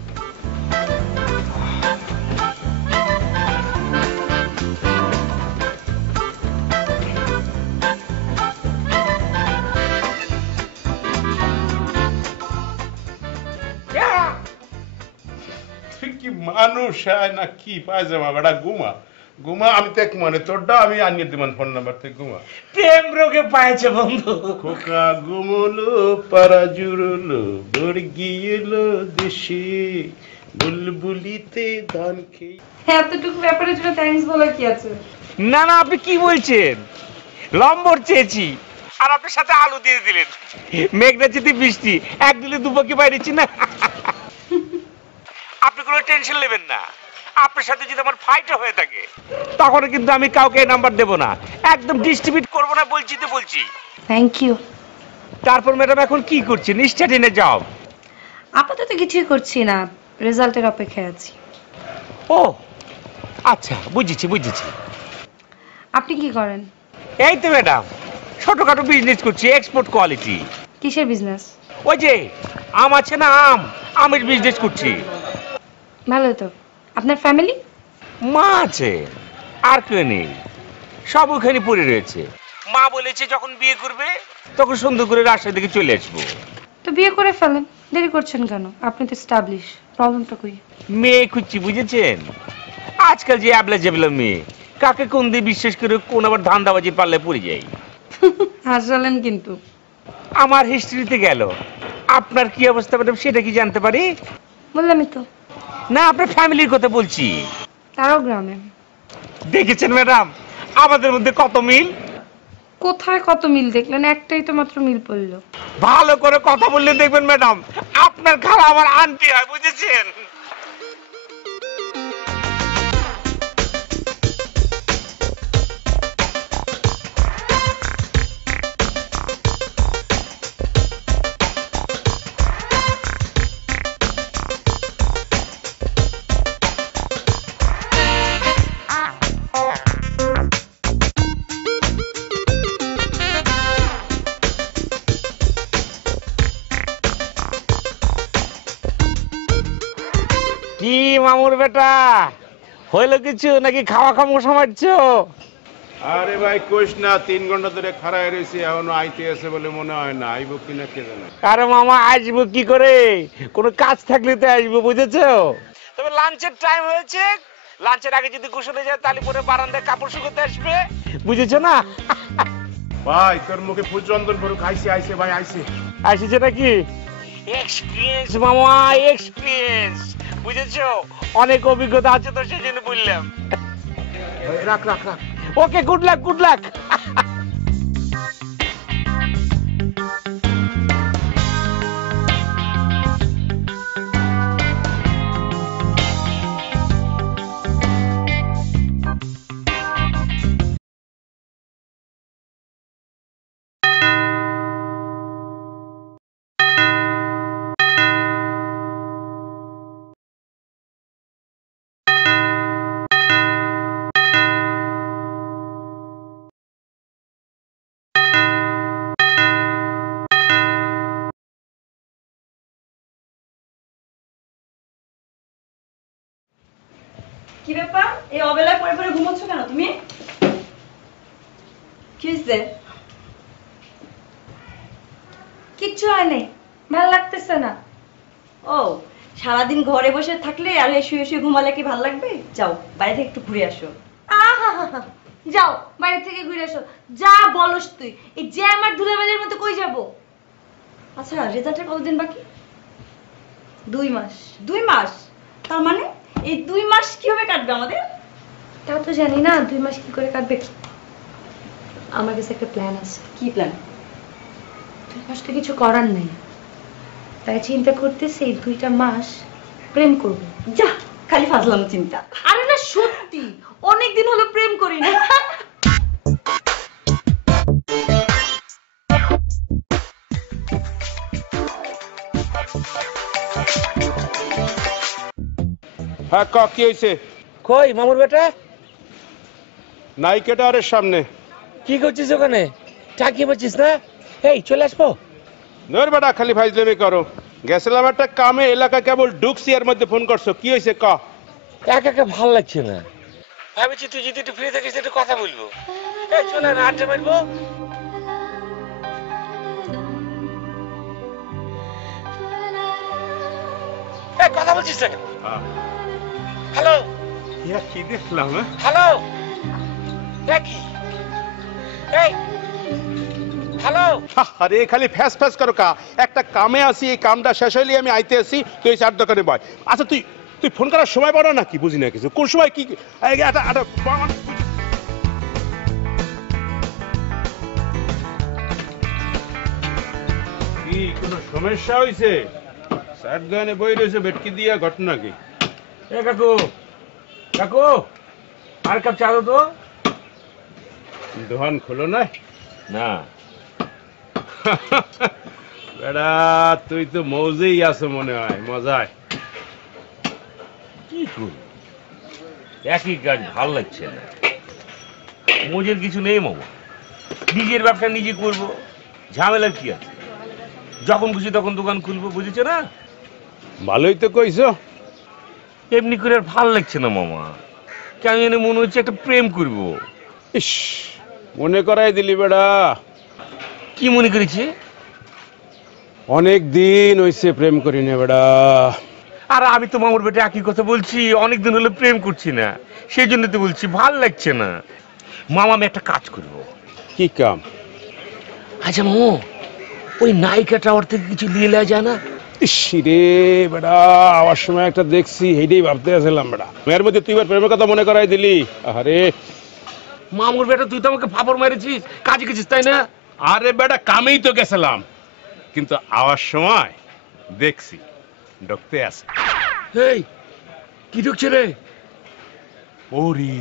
তুই কি মানুষ হয় না কি? পায়জামা বেটা ঘুমা ঘুমা, আমি তো এক মানে তোরটা আমি আনিয়ে দিমান ফোন নাম্বার থেকে ঘুমা। প্রেম রোগে পাইছে বন্ধু। খোকা ঘুমলো পারা জুড়লো ভরে গিয়েলো দেশে বুলবুলিতে ধান খেয়ে। এতটুকু ব্যাপারের জন্য থ্যাঙ্কস বলার কি আছে? না না, আপনি কি বলছেন? লম্বর চেয়েছি আর আপনার সাথে আলু দিয়ে দিলেন। মেঘনা চেতে বৃষ্টি, এক দিলে দুপাকি বাইরেছি না। আপনি কোনো টেনশন নেবেন না, আপনার সাথে যদি আমার ফাইট হয়ে থাকে তখন কিন্তু আমি কাউকে নাম্বার দেব না, একদম ডিস্ট্রিবিউট করবো না, বলছি তো বলছি। Thank you. তারপর ম্যাডাম এখন কি করছেন? স্টাডিনে যাও। আপাতত কিছুই করছি না, রেজাল্টের অপেক্ষায় আছি। ও আচ্ছা, বুঝেছি বুঝেছি। আপনি কি করেন? এই তো ম্যাডাম ছোটখাটো বিজনেস করছি, এক্সপোর্ট কোয়ালিটি। কিসের বিজনেস? ওই যে আম আছে না, আমের বিজনেস করছি। ভালো তো। আপনার ফ্যামিলি? মা আছে, আর কেউ নেই, সব ওখানে পড়ে রয়েছে। মা বলেছে যখন বিয়ে করবে তখন সুন্দর করে রাস্তা দিকে চলে আসবো। তো বিয়ে করে ফেলেন, দেরি করছেন কেন? আপনি তো স্টাবলিশ, প্রবলেমটা কই? মেয়ে খুঁজছি বুঝেছেন, আজকাল যে অ্যাবলা জেবলা মেয়ে, কাকে কোন দিয়ে বিশ্বাস করে কোন আবার ধান্দাবাজি পারলে পড়ে যাই। হাসালেন কিন্তু। আমার হিস্ট্রিতে গেল, আপনার কি অবস্থা ম্যাডাম সেটা কি জানতে পারি? বললামই তো। না, আপনার ফ্যামিলির কথা বলছি। তারাও গ্রামে। দেখেছেন ম্যাডাম আমাদের মধ্যে কত মিল। কোথায় কত মিল দেখলেন? একটাই তো মাত্র মিল পড়লো। ভালো করে কথা বললে দেখবেন ম্যাডাম আপনার খালা আমার আন্টি হয়, বুঝেছেন? কি মামুর বেটা, হইলো কিছু নাকি খাওয়া খাওয়া মশা মারছো? আরে ভাই কইস না, 3 ঘন্টা ধরে খাড়ায় রয়েছি, এখনো আইতে আছে বলে মনে হয় না। আইব কিনা কে জানে। আরে মামা আসবো কি করে, কোনো কাজ থাকলে তো আসবো, বুঝেছো? তবে লাঞ্চের টাইম হয়েছে, লাঞ্চের আগে যদি গোসলে যায় তাহলে পরে বারান্দায় কাপড় শুকোতে আসবে, বুঝেছো না? ভাই তোর মুখে ফুল চন্দন করুক, আইছে আইছে ভাই আইছে। আসিছে নাকি? এক্সপিরিয়েন্স মামা, এক্সপিরিয়েন্স, বুঝেছো? অনেক অভিজ্ঞতা আছে তো, সেই জন্য বললাম। রাখ রাখ রাখ। ওকে, গুড লাক, গুড লাক। কি ব্যাপার, এই অবেলায় পরে পরে ঘুমোচ্ছ কেন তুমি? কি হয়েছে? কিচ্ছু হয় নাই, ভালো লাগতেছে না। ও, সারাদিন ঘরে বসে থাকলে আর এই শুয়ে শুয়ে ঘুমালে কি ভালো লাগবে? যাও বাইরে থেকে একটু ঘুরে আসো। আহা, যাও বাইরে থেকে ঘুরে আসো। যা বলস তুই, এই জ্যাম আর ধুলাবালির মতো কই যাব? আচ্ছা, রেজাল্টের কতদিন বাকি? 2 মাস। 2 মাস? তার মানে এই 2 মাস কিভাবে কাটবে আমাদের? তা তো জানি না 2 মাস কি করে কাটবে। আমার কাছে একটা প্ল্যান আছে। কি প্ল্যান? 2 মাস তো কিছু করার নেই, তাই চিন্তা করতেছি এই 2টা মাস প্রেম করব। যা, খালি ফাজলাম চিন্তা। আরে না সত্যি, অনেকদিন হলো প্রেম করি না। হ্যাঁ ক, কি হয়েছে? কই মামুর বেটা, নাইকেটারের সামনে। কি করছিস ওখানে? চাকিয়ে পাচ্ছিস না? এই চলে আসবো। ধর বেটা, খালি ফাইজলামি করো। গেছিলাম একটা কামে, এলাকা কেবল ঢুকছি, এর মধ্যে ফোন করছো। কি হয়েছে ক? একা একা ভাল লাগছে না, ভাবছি তুই যদি একটু ফ্রি থাকিস একটু কথা বলবো। এই চলে না, আড্ডা মারবো। এই কথা বলছিস না কেন? হ্যালো কি দেখলাম? হ্যালো, কি এই হ্যালো? আরে খালি ফ্যাস ফ্যাস করো কা। একটা কামে আসি, এই কামটা শেষ হইলে আমি আইতে আসি, তুই চার দোকানে বয়। আচ্ছা তুই তুই ফোন করার সময় পারো নাকি? বুঝি না কিছু। কোন সময় কি কি কোনো সমস্যা হয়েছে? চার দোকানে বই রয়েছে, ভেটকি দিয়া, ঘটনা কি? এ কাকু, কাকু আর কাপ চা দাও তো। দোকান খোলো না? না, বেড়া তুই তো মৌজেই আছো মনে হয়, মজায়। কি করব, একই কাজ, ভাল লাগছে না। মজের কিছু নেই মামা, নিজের ব্যবসা নিজে করব, ঝামেলার কি আছে? যখন খুশি তখন দোকান খুলবো, বুঝেছো না? ভালোই তো কইছো। এমনি করে আর ভাল লাগছে না মামা, কেন জানি মনে হচ্ছে একটা প্রেম করব। ইস, মনে করাই দিলি বেড়া। কি মনে করেছি? অনেক দিন হইছে প্রেম করি না বেড়া। আর আমি তো মামুর বেটা একই কথা বলছি, অনেকদিন হলো প্রেম করছি না, সেই জন্য তো বলছি ভাল লাগছে না। মামা আমি একটা কাজ করব। কি কাম? আচ্ছা মামু, ওই নায়িকা টাওয়ার থেকে কিছু নিয়ে নেওয়া যায় না? ইস রে বেড়া, আওয়ার সময় একটা দেখছি, এইটাই ভাবতে আসলাম বেড়া। এর মধ্যে তুই এবার প্রেমের কথা মনে করাই দিলি। আরে মামুর বেটা, তুই তো আমাকে ফাপড় মেরেছিস, কাজে গেছিস তাই না? আরে বেটা, কামেই তো গেছিলাম, কিন্তু আওয়ার সময় দেখছি ঢুকতে আছে। এই কি ঢুকছে রে? পরি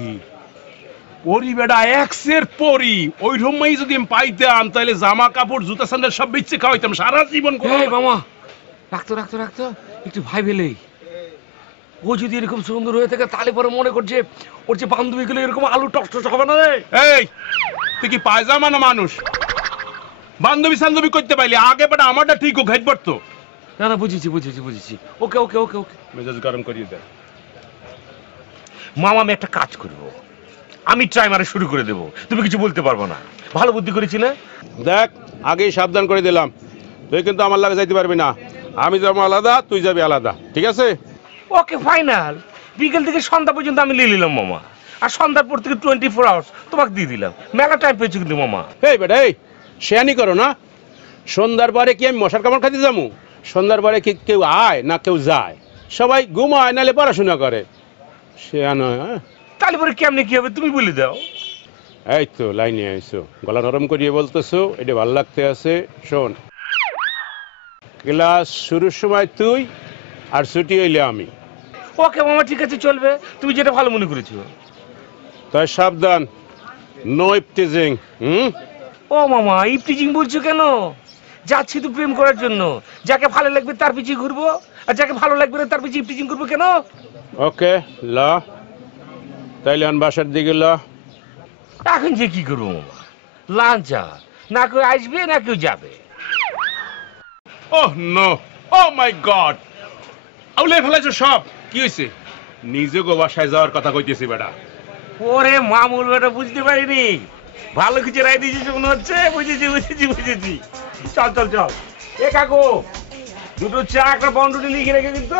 পরি বেটা, এক্সের পরি। ওই রুমই যদি আমি পাইতাম তাহলে জামা কাপড় জুতা স্যান্ডেল সব বেচে খাওয়াইতাম সারা জীবন। এই মামা, রাখতো রাখতো রাখতো, একটু ভাই বেলেই। ও যদি এরকম সুন্দর হয়ে থাকে তাহলে পরে মনে করছে ওর যে বান্ধবী গুলো এরকম আলু টস হবে না রে। এই তুই কি পায়জামা না মানুষ? বান্ধবী সান্ধবী করতে পাইলি আগে বেটা, আমারটা ঠিক ও ঘাইট পড়তো। না না, বুঝেছি বুঝেছি বুঝেছি, ওকে ওকে ওকে ওকে। মেজাজ গরম করিয়ে দে। মামা আমি একটা কাজ করব, আমি ট্রাই মারা শুরু করে দেবো, তুমি কিছু বলতে পারবো না। ভালো বুদ্ধি করেছি না? দেখ, আগেই সাবধান করে দিলাম, তুই কিন্তু আমার লাগে যাইতে পারবি না। আমি যাবো আলাদা, তুই যাবি আলাদা, ঠিক আছে? ওকে ফাইনাল। বিকেল থেকে সন্ধ্যা পর্যন্ত আমি নিয়ে নিলাম মামা, আর সন্ধ্যার পর থেকে 24 আওয়ার্স তোমাকে দিয়ে দিলাম। মেলা টাইম পেয়েছি কিন্তু মামা। এই বেটা, এই শেয়ানি করো না। সন্ধ্যার পরে কি আমি মশার কামড় খাইতে যাবো? সন্ধ্যার পরে কি কেউ আয় না কেউ যায়? সবাই ঘুমায় নাহলে পড়াশোনা করে। শেয়ানো, হ্যাঁ? তাহলে পরে কেমনে কি হবে তুমি বলে দাও। এই তো লাইনে আইসো, গলা নরম করিয়ে বলতেছো, এটা ভাল লাগতে আছে। শোন, ক্লাস শুরুর সময় তুই আর ছুটি হইলে আমি। ওকে মামা, ঠিক আছে, চলবে, তুমি যেটা ভালো মনে করেছো। তাই সাবধান, নো ইফটিজিং। ও মামা, ইফটিজিং বলছো কেন? যাচ্ছি তো প্রেম করার জন্য, যাকে ভালো লাগবে তার পিছিয়ে ঘুরবো, আর যাকে ভালো লাগবে না তার পিছিয়ে ইফটিজিং করবো কেন? ওকে, ল তাইলে আন বাসার দিকে ল। এখন যে কি করবো মামা? লাঞ্চ না কেউ আসবে না কেউ যাবে। ওহ নো, ও মাই গড, আউলে ফেলাইছো সব। কি হয়েছে? নিজে গো বাসায় যাওয়ার কথা কইতেছি বেটা। ওরে মামুল বেটা, বুঝতে পারিনি, ভালো কিছু রায় দিয়েছিস মনে হচ্ছে। বুঝেছি বুঝেছি বুঝেছি, চল চল চল। এ কাকু, দুটো চা একটা বন্ডুটি লিখে রেখে কিন্তু।